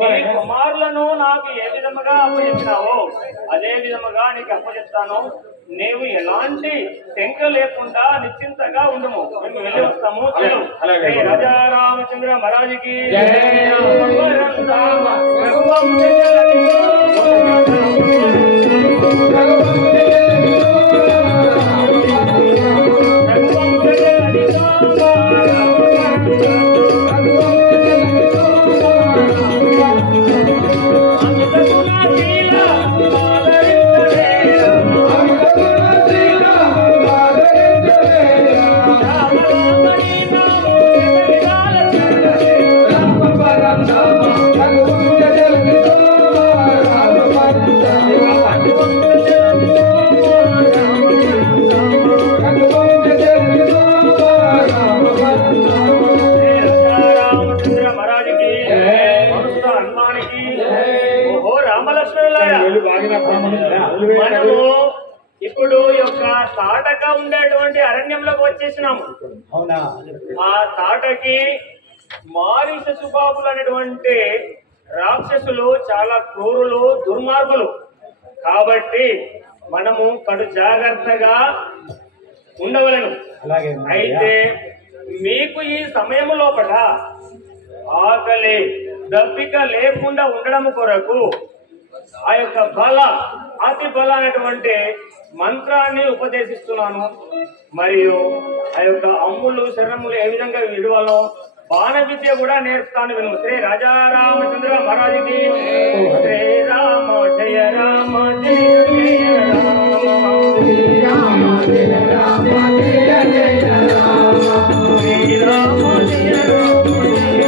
నీ కుమారులను నాకు ఏ విధముగా అప్పచెప్పినావో అదే విధముగా నీకు అప్పచెప్తాను. నీవు ఎలాంటి శంక లేకుండా నిశ్చింతగా ఉండము. మేము వెళ్ళి వస్తాము. అలాగే. శ్రీ రాజా రామచంద్ర మహారాజుకి జై. రామచంద్ర మహారాజుకి మనుషుల హనుమానికి ఓహో రామలక్ష్మణులారా, మనము ఇప్పుడు యొక్క తాటక ఉండేటువంటి అరణ్యంలోకి వచ్చేసినాము. అవునా? ఆ తాటకి మారీష సుబాబులు అనేటువంటి రాక్షసులు చాలా క్రూరులు, దుర్మార్గులు. కాబట్టి మనము కడు జాగ్రత్తగా ఉండవలను. అలాగే అయితే మీకు ఈ సమయం లోపల ఆకలి దప్పిక లేకుండా ఉండడం కొరకు ఆ యొక్క అతి బల అనేటువంటి మంత్రాన్ని ఉపదేశిస్తున్నాను. మరియు ఆ యొక్క అమ్ములు శరణములు ఏ విధంగా విడువలో బాణ విద్య కూడా నేర్పుతాను. విను. శ్రీ రాజారామచంద్ర మహారాజుకి శ్రీరామ జయ రామ జయ జయ రామ, శ్రీరామ జయ రామ జయ జయ రామ, శ్రీరామ జయ రామ జయ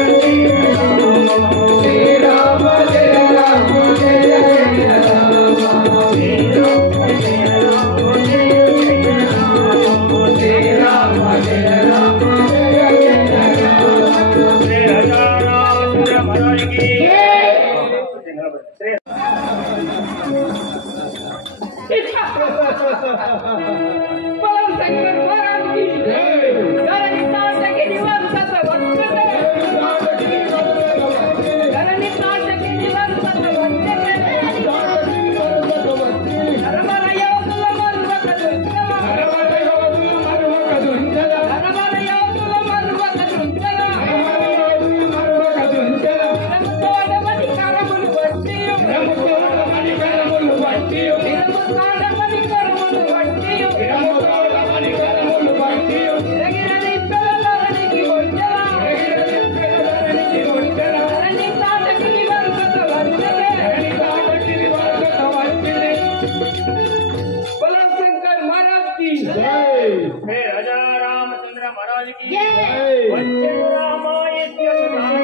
జయ రామ, శ్రీరామ జయ రామ జయ జయ రామ, శ్రీరామ జయ రామ జయ జయ రామ, శ్రీరామ జయ రామ జయ జయ రామ. శ్రీ రాజారామచంద్ర మహారాజుకి Shri Palang Sangkar Maharaj ki jai. Dharani Tata ki Nivan Sata Vatsate. Dharani Tata ki Nivan Sata Vatsate. Dharamara Yodula Marvaka Dunchala. హరవర యోధుల మరువక దుంచల, Dharamara Yodula Marvaka Dunchala. మరువక దుంచల, Viramutoda Madikaramulu Vattiyu. రముతోడ మణికరములు వట్టియు, Viramutoda Madikaramulu Vattiyu. రముతోడ మణికరములు వట్టియు, Viragirani Pedalarani Gonjala. ధరణికి దుంచల, Dharani Tata ki Nivan Sata Vatsate. ధరణి తాటకిని వరకత వట్టిని. Palang Sangkar Maharaj ki జై శ్రీ రాజారామచంద్ర మహారాజుకి జై. వచ్చే రామాయణ రామ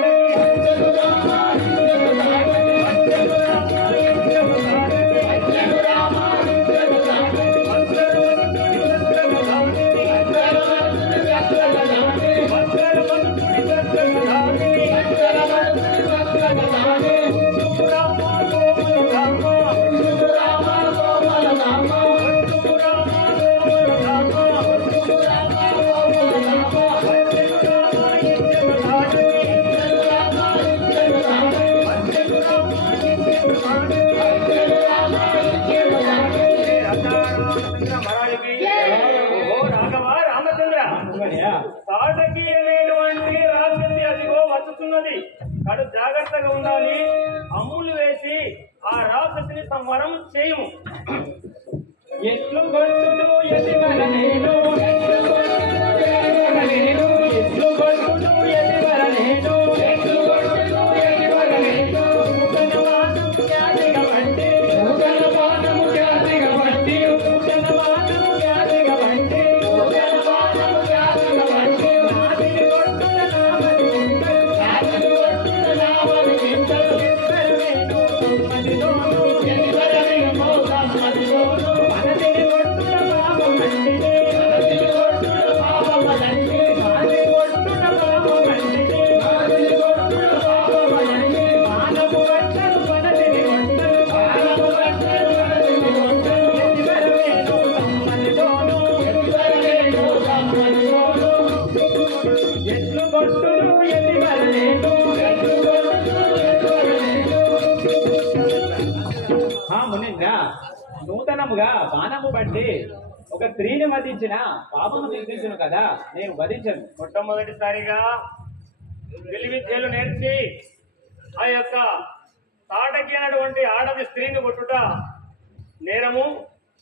రామచంద్ర మహారాజుకి ఓ రాఘవ రామచంద్ర తాటకి అనేటువంటి రాక్షసి అదిగో వచ్చుతున్నది. కడు జాగ్రత్తగా ఉండాలి. అమ్ములు వేసి ఆ రాక్షసిని సంవరం చేయము. ఎట్లు గొట్టును ఎదివర నేను ఎట్లు గొట్టును ఎదివర నేను ఎట్లు గొట్టును ఎదివర నేను ఎట్లు గొట్టును ఎదివర నేను ఊటనవానము ఖ్యాతిగా వంటి ఊటనవానము ఖ్యాతిగా వంటి ఊటనవానము ఖ్యాతిగా వంటి ఊటనవానము ఖ్యాతిగా వంటి నాదిని గొట్టున నామని వింటలు నాదిని గొట్టున నామని వింటలు ఎదివర నేను మదిలోను ఎదివర నేను మదిలోను మనదిని గొట్టున పాపం మంటిది మనదిని గొట్టున పాపం మంటిది మనదిని గొట్టున పాపం మంటిది మనదిని గొట్టున పాపం మంటిది మానము వట్టలు మనదిని గొట్టలు మానము వట్టలు మనదిని గొట్టలు ఎదివర వేణు సమ్మతిలోను ఎదివర వేణు సమ్మతిలోను ఎట్లు గొట్టును ఎదివర నేను ఎట్లు గొట్టును ఎదివర నేను. మునింద్ర నూతనముగా బాణము బట్టి ఒక స్త్రీని వధించిన పాపము నిర్దించును కదా, నేను వధించను. మొట్టమొదటిసారిగా విలువిద్యలు నేర్చి ఆ యొక్క తాటకి అనేటువంటి ఆడది స్త్రీని కొట్టుట నేరము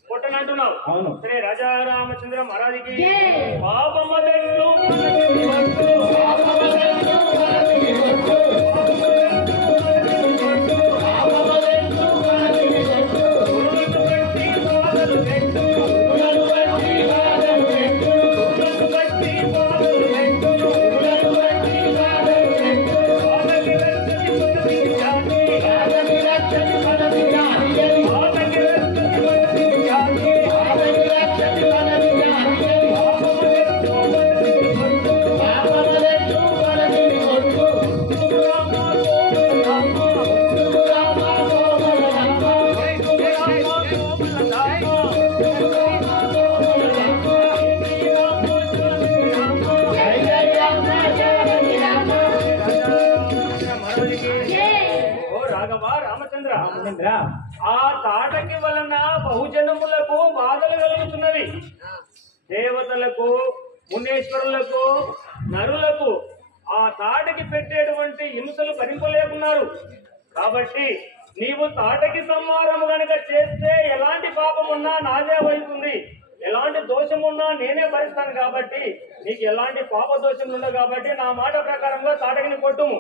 కొట్టనంటున్నావు. అవును. శ్రీ రాజారామచంద్ర మహారాజుకి ఆ తాటకి వలన బహుజనములకు బాధలు కలుగుతున్నవి. దేవతలకు, మునేశ్వరులకు, నరులకు ఆ తాటకి పెట్టేటువంటి హింసలు భరింపలేకున్నారు. కాబట్టి నీవు తాటకి సంహారం గనక చేస్తే ఎలాంటి పాపం ఉన్నా నాదే అవుతుంది, ఎలాంటి దోషం ఉన్నా నేనే భరిస్తాను. కాబట్టి నీకు ఎలాంటి పాప దోషం ఉండదు. కాబట్టి నా మాట ప్రకారంగా తాటకిని కొట్టుము.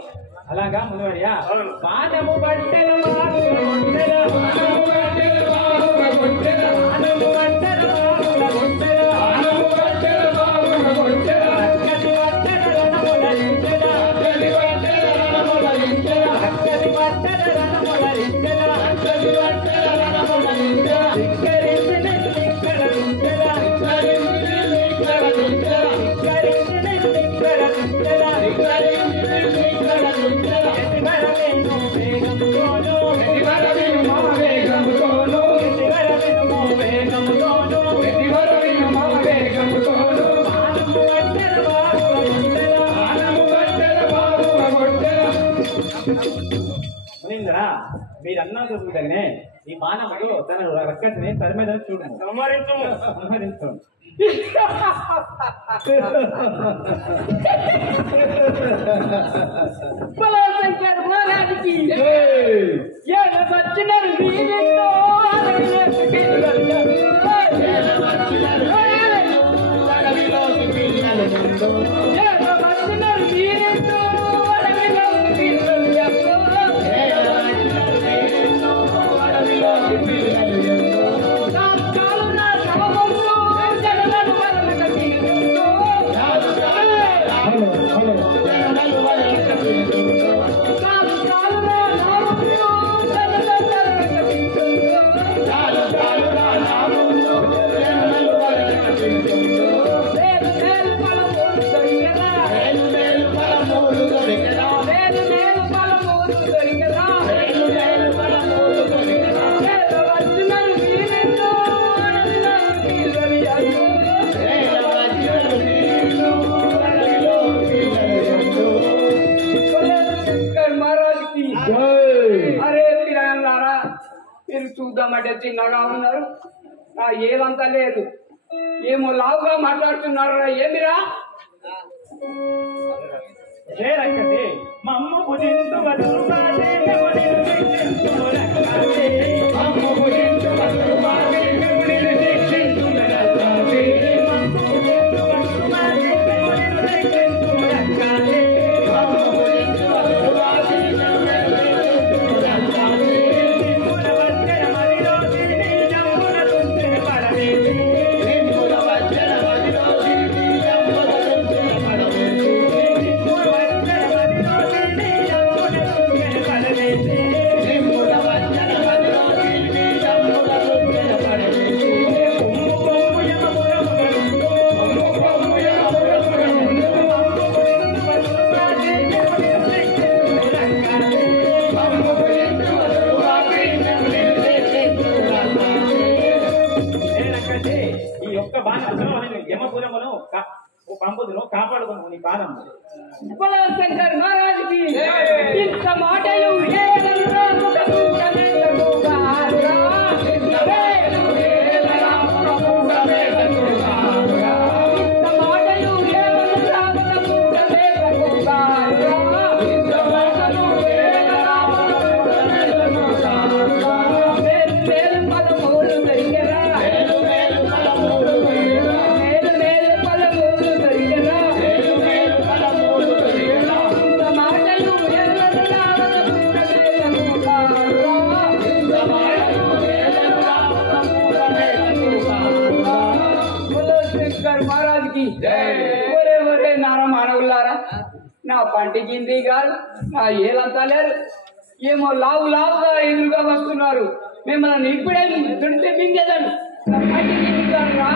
అలాగా మునివర్య. అవును. బాణము బట్టెల మారుల గొట్టెల బాణము బట్టెల మారుల గొట్టెల బాణము బట్టెల మారుల గొట్టెల బాణము బట్టెల మారుల గొట్టెల అక్కడి బట్టెల రణముల లించెల అక్కడి బట్టెల రణముల లించెల అక్కడి బట్టెల రణముల లించెల అక్కడి బట్టెల రణముల లించెల ధిక్కరించిన ధిక్కర లించెల ధిక్కరించిన ధిక్కర లించెల ధిక్కరించిన ధిక్కర లించెల ధిక్కరించిన ధిక్కర లించెల ఎదివర వేణు వేగముతోను ఎదివర వేణు మా వేగముతోను ఎదివర వేణు మా వేగముతోను ఎదివర వేణు మా వేగముతోను మానము వట్టెల బారుల గొట్టెల మానము వట్టెల బారుల గొట్టెల. మునీంద్ర మీరన్నా చదువుతగనే ఈ మానవుడు తన రక్కసిని తరిమేదని చూడండి. సంహరించుము. సంహరించండి. బలో శంకర్ మహారాజుకి ఏల వచ్చినరు వీరితో అడవిలోకి పిల్లలు ఏల వచ్చినరు అడవిలోకి పిల్లలు ఏల వచ్చినరు వీరితో అడవిలోకి పిల్లలు ఏల వచ్చినరు వీరితో అడవిలోకి పిల్లలు కాలు నా సమముతో జగలను వరలక తీరుతో కాలు వరలక తీరుతో కాలు నా నామముతో జగలను వరలక తీరుతో కాలు నా నామముతో జగలను వరలక తీరుతో వేల వేల పలములు వస్తున్నారు. ఏదంతా లేదు, ఏమో లావుగా మాట్లాడుతున్నారు. ఏమిరా మా అమ్మ భుజించు వదులు బాధే మేము నిర్శిక్షించుము రక్తాలే. అమ్మ భుజించు వదులు బాధే మేము నిర్శిక్షించుము రక్తాలే. అమ్మ భుజించు వదులు బాధే మేము నిర్శిక్షించుము రక్తాలే. అమ్మ భుజించు వదులు బాధే మేము నిర్శిక్షించుము రక్తాలే. నిమ్ముల వజ్ర మదిలో తిని జమ్ముల దుంచెన పడవేసి. నిమ్ముల వజ్ర మదిలో తిని జమ్ముల దుంచెన పడవేసి. ఈ యొక్క బాణమును యమపురమును పంపుదును కాపాడుకును నీ పాదం. శంకర్ మహారాజుకి ఇంత మాటలు మహారాజుకి ఒరే ఒరే నారా మానవులారా, నా పంటికింది గారు నా ఏలంతా లేరు, ఏమో లావు లావుగా ఎదురుగా వస్తున్నారు. మిమ్మల్ని ఇప్పుడే దొరికితే మింగేదాను. నా పంటికింది గారు రా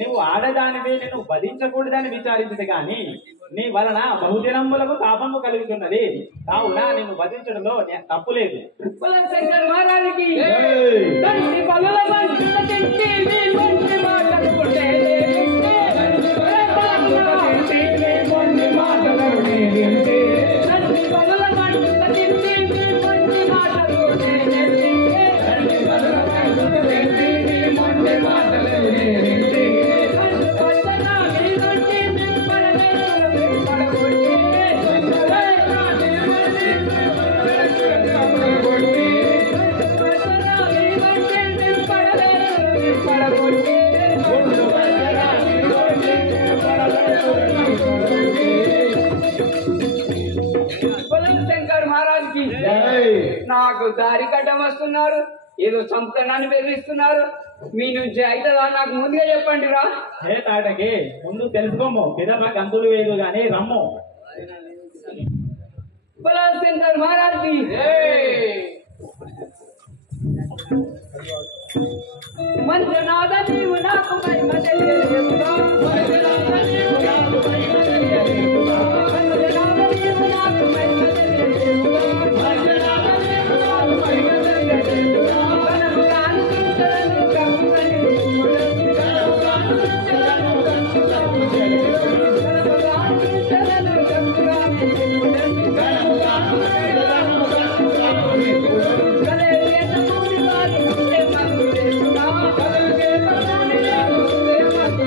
నువ్వు ఆడదానివే నేను వధించకూడదని విచారించదు గాని నీ వలన బహుజనములకు పాపము కలుగుతున్నది. కావున నేను వధించడంలో తప్పు లేదు. శంకర్ మహారాజుకి తండ్రి పనుల మంచి మాట్లాడుకుంటే శంకర్ మహారాజుకి నాకు దారి కట్ట వస్తున్నారు, ఏదో చంపుతానని బెదిరిస్తున్నారు. మీ నుంచి అయితే నాకు ముందుగా చెప్పండి రా. ఏ తాటకి ముందు తెలుసుకోము, పిదప గంతులు వేయదు గాని రమ్ము. శంకర్ మహారాజుకి మంత్రనాథ నీవు నాకు మహిమ తెలియజేస్తున్నా. మంత్రనాథ నీవు నాకు మహిమ తెలియజేస్తున్నా. మంత్రనాథ నీవు నాకు మహిమ తెలియజేస్తున్నా. మంత్రనాథ నీవు నాకు మహిమ తెలియజేస్తున్నా. కనము కాను చింతలను కప్పుకొని కనము కాను చింతలను కప్పుకొని కనము కాను చింతలను కప్పుకొని కనము కాను చింతలను కప్పుకొని కలేత పూరి వారి ముందే మగ్గు చేస్తున్నా. కలేత పూరి వారి ముందే మగ్గు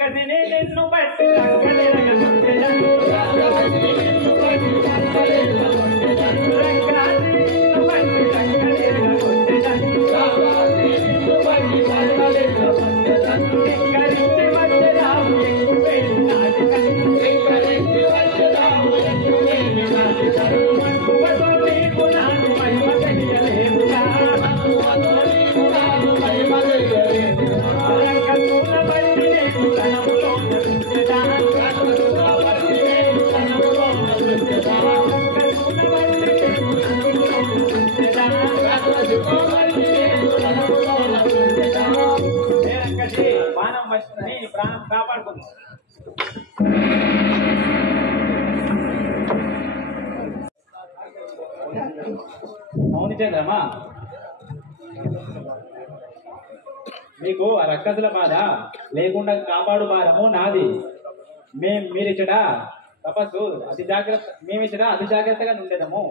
రక్కదిని నిన్ను బట్టి రక్కదిరగొట్టెదను బాణం వచ్చి ప్రాణం కాపాడుకుందాం. అవును చంద్రమా, మీకు ఆ రక్కసుల బాధ లేకుండా కాపాడు భారము నాది. మీరిచ్చట తపస్సు అతి జాగ్రత్త మేమిచ్చట అతి జాగ్రత్తగా ఉండేదము.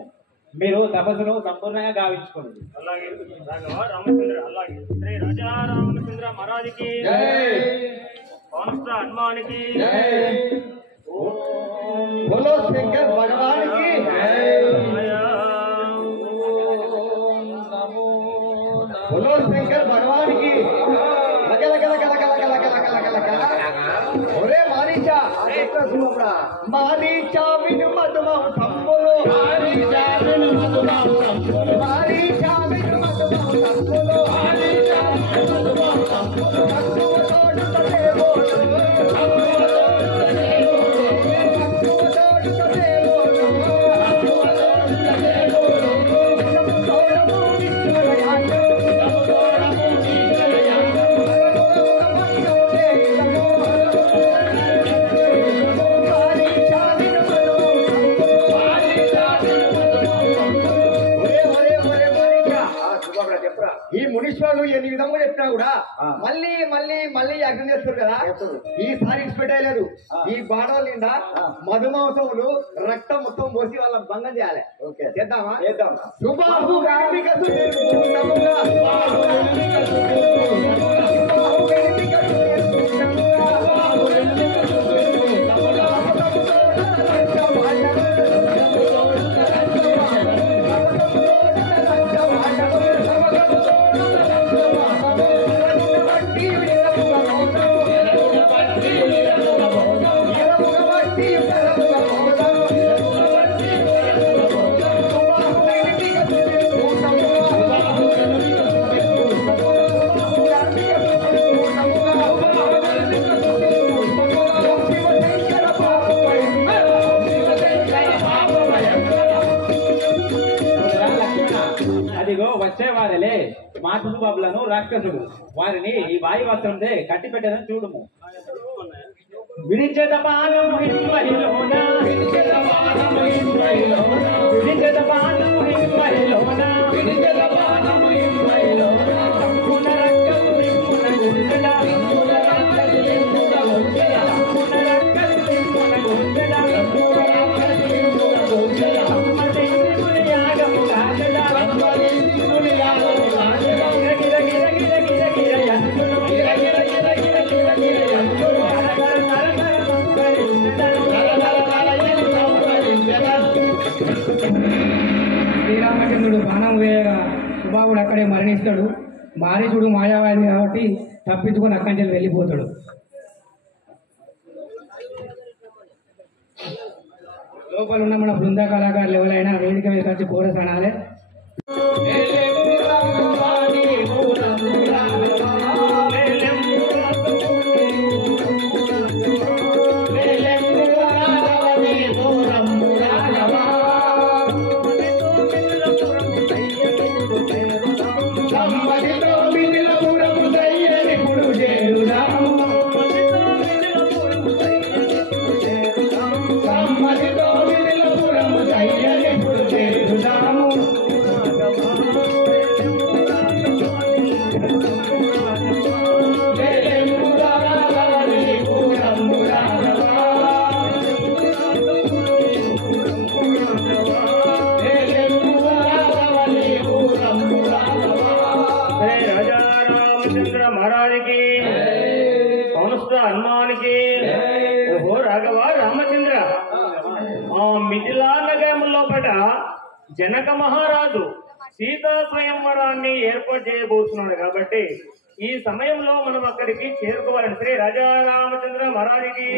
మీరు తపస్సును సంపూర్ణంగా గావించుకోండి. అలాగే రాఘవ రామచంద్ర, అలాగే శ్రీ రాజా రామచంద్ర మహారాజుకి పవన్ హనుమానికి बोलो शंकर भगवान की बोलो शंकर भगवान की लगा लगा लगा लगा लगा लगा लगा लगा लगा ओरे मारीचा मारीचा बिन मधुमम संबोलो मारीचा बिन मधुमम संबोलो मारीचा बिन मधुमम संबोलो मारीचा बिन मधुमम संबोलो तत्व तोड़ तले बोलो ఈ మునీశ్వరులు ఎన్ని విధంగా చెప్పినా కూడా మళ్ళీ మళ్ళీ మళ్ళీ యజ్ఞం చేస్తారు కదా. ఈసారి ఇచ్చిపెట్టలేదు. ఈ బాణాల నిండా మధుమాంసములు రక్తం మొత్తం పోసి వాళ్ళ భంగం చేయాలి. చేద్దామా? చేద్దాం. శుభాహు అదిగో వచ్చేవారలే మాతృ బాబులను రాక్షసుడు, వారిని ఈ వాయు వస్త్రంతో కట్టి పెట్టదని చూడుము. విడిచెద బాణము హింమహిలోన విడిచెద బాణము హింమహిలోన విడిచెద బాణము హింమహిలోన విడిచెద బాణము హింమహిలోన పునరక్కసు హింమున గుండెల పునరక్కసు హింమున గుండెల పునరక్కసు హింమున గుండెల పునరక్కసు హింమున గుండెల అమ్మటి ముని యాగము కాగల అమ్మటి ముని యాగము కాగల గిర గిర గిర గిర గిర యంతులు గిర గిర గిర గిర గిర గిర యంతులు శ్రీరామచంద్రుడు బాణం వేయగా సుబాహుడు అక్కడే మరణిస్తాడు. మారీచుడు మాయావాది కాబట్టి తప్పించుకొని అక్కడి నుంచి వెళ్ళిపోతాడు. లోపల ఉన్న మన బృంద కళాకారులు ఎవరైనా వేదిక మీద వచ్చి కోరస్ అనాలి. महाराज की ओहो राघव रामचंद्र मिथिला नगरములో పట జనక మహారాజు సీతా స్వయంవరాన్ని ఏర్పాటు చేయబోతున్నాడు కాబట్టి ఈ సమయంలో మనం అక్కడికి చేరుకోవాలని శ్రీ రాజా రామచంద్ర మహారాజుకి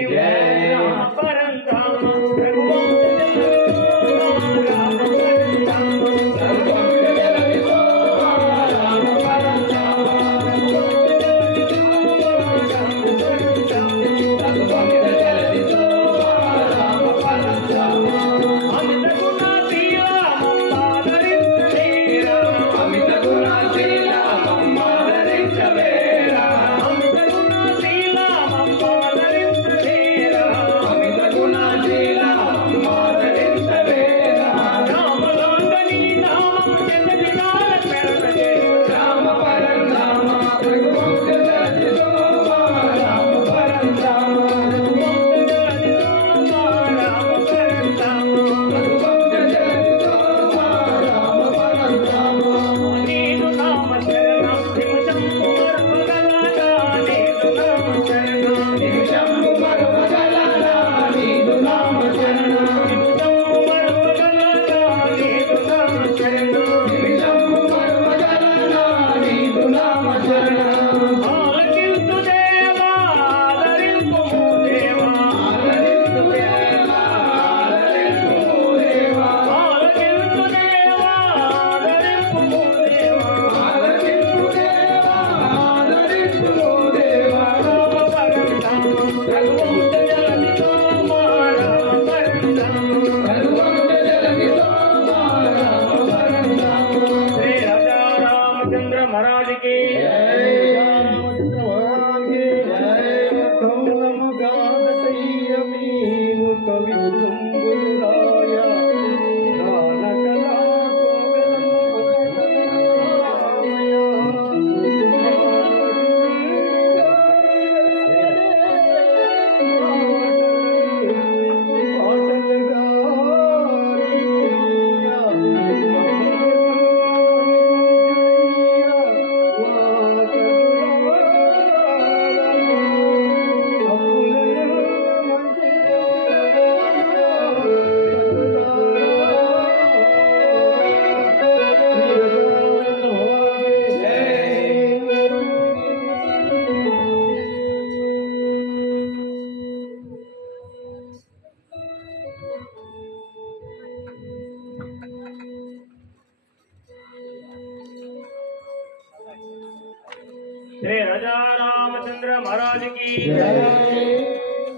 श्री राजा रामचंद्र महाराज की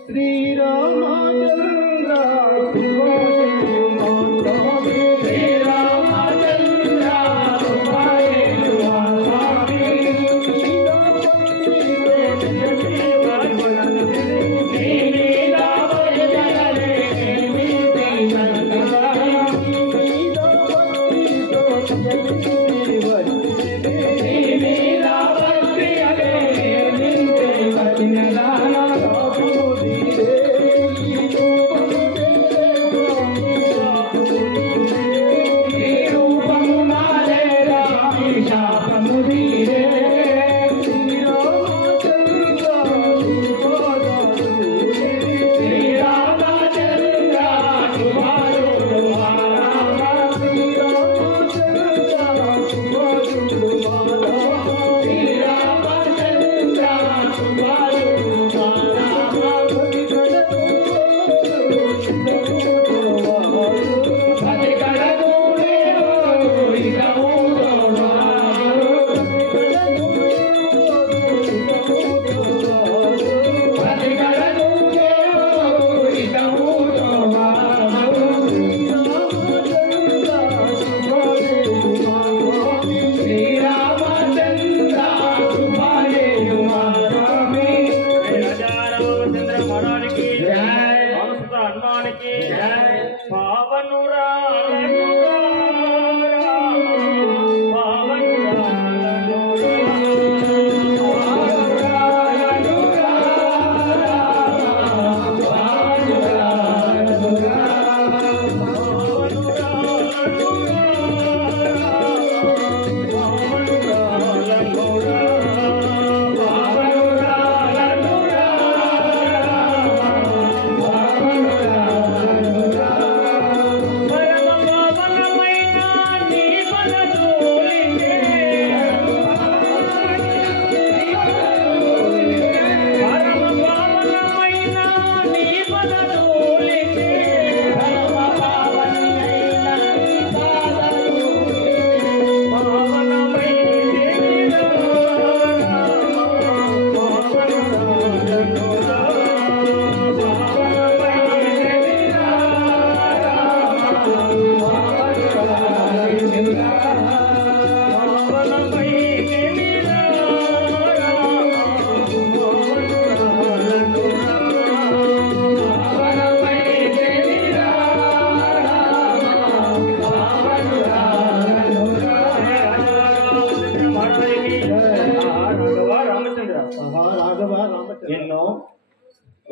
श्री रामचंद्र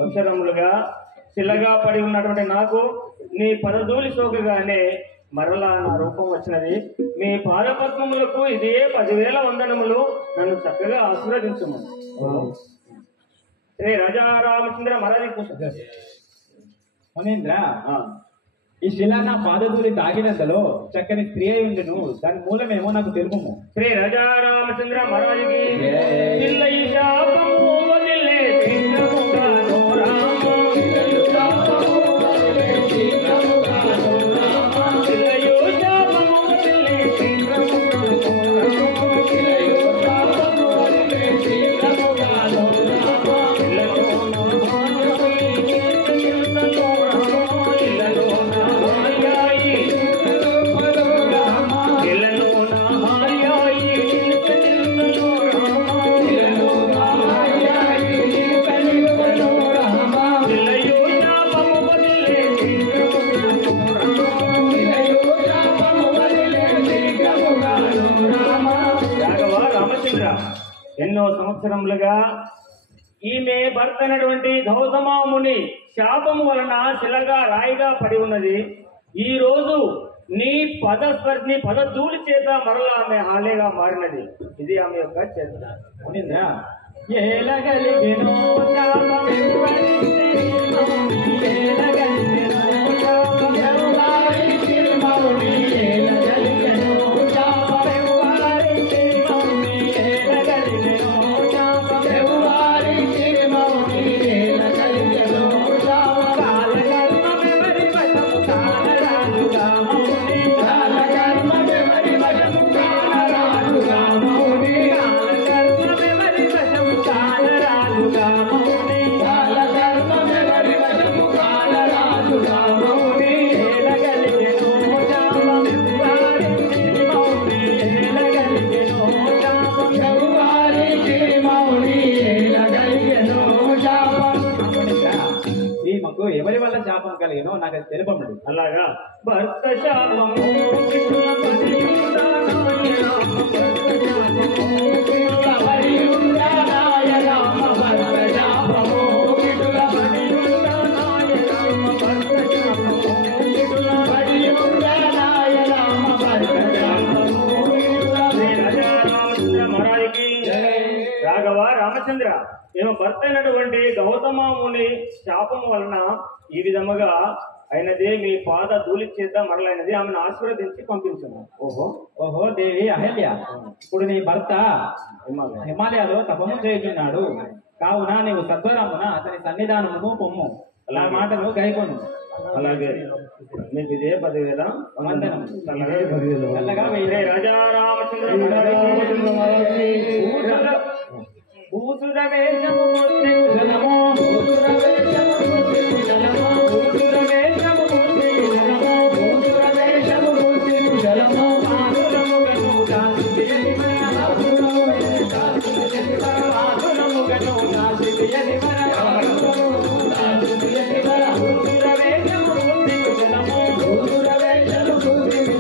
సంవత్సరములుగా శిలగా పడి ఉన్నటువంటి నాకు నీ పదధూళి సోకగానే మరలా నా రూపం వచ్చినది. మీ పాదపద్మములకు ఇదే 10,000 వందనములు. నన్ను చక్కగా ఆశీర్వదించుము. శ్రీ రాజా రామచంద్ర మహారాజ్. మునీంద్ర, ఈ శిల నా పాదధూళి తాగినంతలో చక్కని స్త్రీ అయి ఉండును. దాని మూలమేమో నాకు తెలుపుము. శ్రీ రాజా రామచంద్ర మహారాజుకి పిల్లయి శాపము వదిలే శీఘ్రముగా రామ. పిల్లయు శాపము వదిలే శీఘ్రముగా రామ. పిల్లయు శాపము వదిలే శీఘ్రముగా రామ. పిల్లయు శాపము వదిలే శీఘ్రముగా రామ. పిల్లలో ఎన్నో సంవత్సరములుగా ఈమె భర్త అయినటువంటి గౌతమాముని శాపము వలన శిలగా రాయిగా పడి ఉన్నది. ఈ రోజు నీ పదధూళి చేత మరలా ఆమె హాలేగా మారినది. ఇది ఆమె యొక్క చరిత్ర. మునీంద్ర, ఏలగలిగెనో ఎవరి వల్ల శాపం కలిగినో నాకు అది తెలుపండి. అలాగా భర్త శాపము రాఘవ రామచంద్ర, ఈమె భర్త అయినటువంటి గౌతమాముని శాపము వలన ఈ విధముగా అయినది. మీ పాద ధూళి చేత మరలైనది. ఆమెను ఆశీర్వదించి పంపించను. ఓహో ఓహో దేవి అహల్య, ఇప్పుడు నీ భర్త హిమాలయాలో తపము చేయుచున్నాడు. కావున నీవు సత్వరమున అతని సన్నిధానమును పొమ్ము. నా మాటలు గైకొను. అలాగే మీకు ఇదే 10,000 వందనం. చల్లగా వేరే రాజా రామచంద్ర భూసుర వేషము జలము భూసుర వేషము జలము భూసుర వేషము జలము భూసుర వేషము జలము ఆదురము గను కాసియని మన ఆదురము కాసియని మన ఆదురము గను కాసియని మన ఆదురము కాసియని మన భూసుర వేషము జలము భూసుర వేషము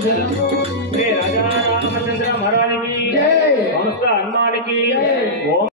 జలము శ్రీ రాజా రామచంద్ర మహారాజుకి జై, సంస్థ హనుమానికి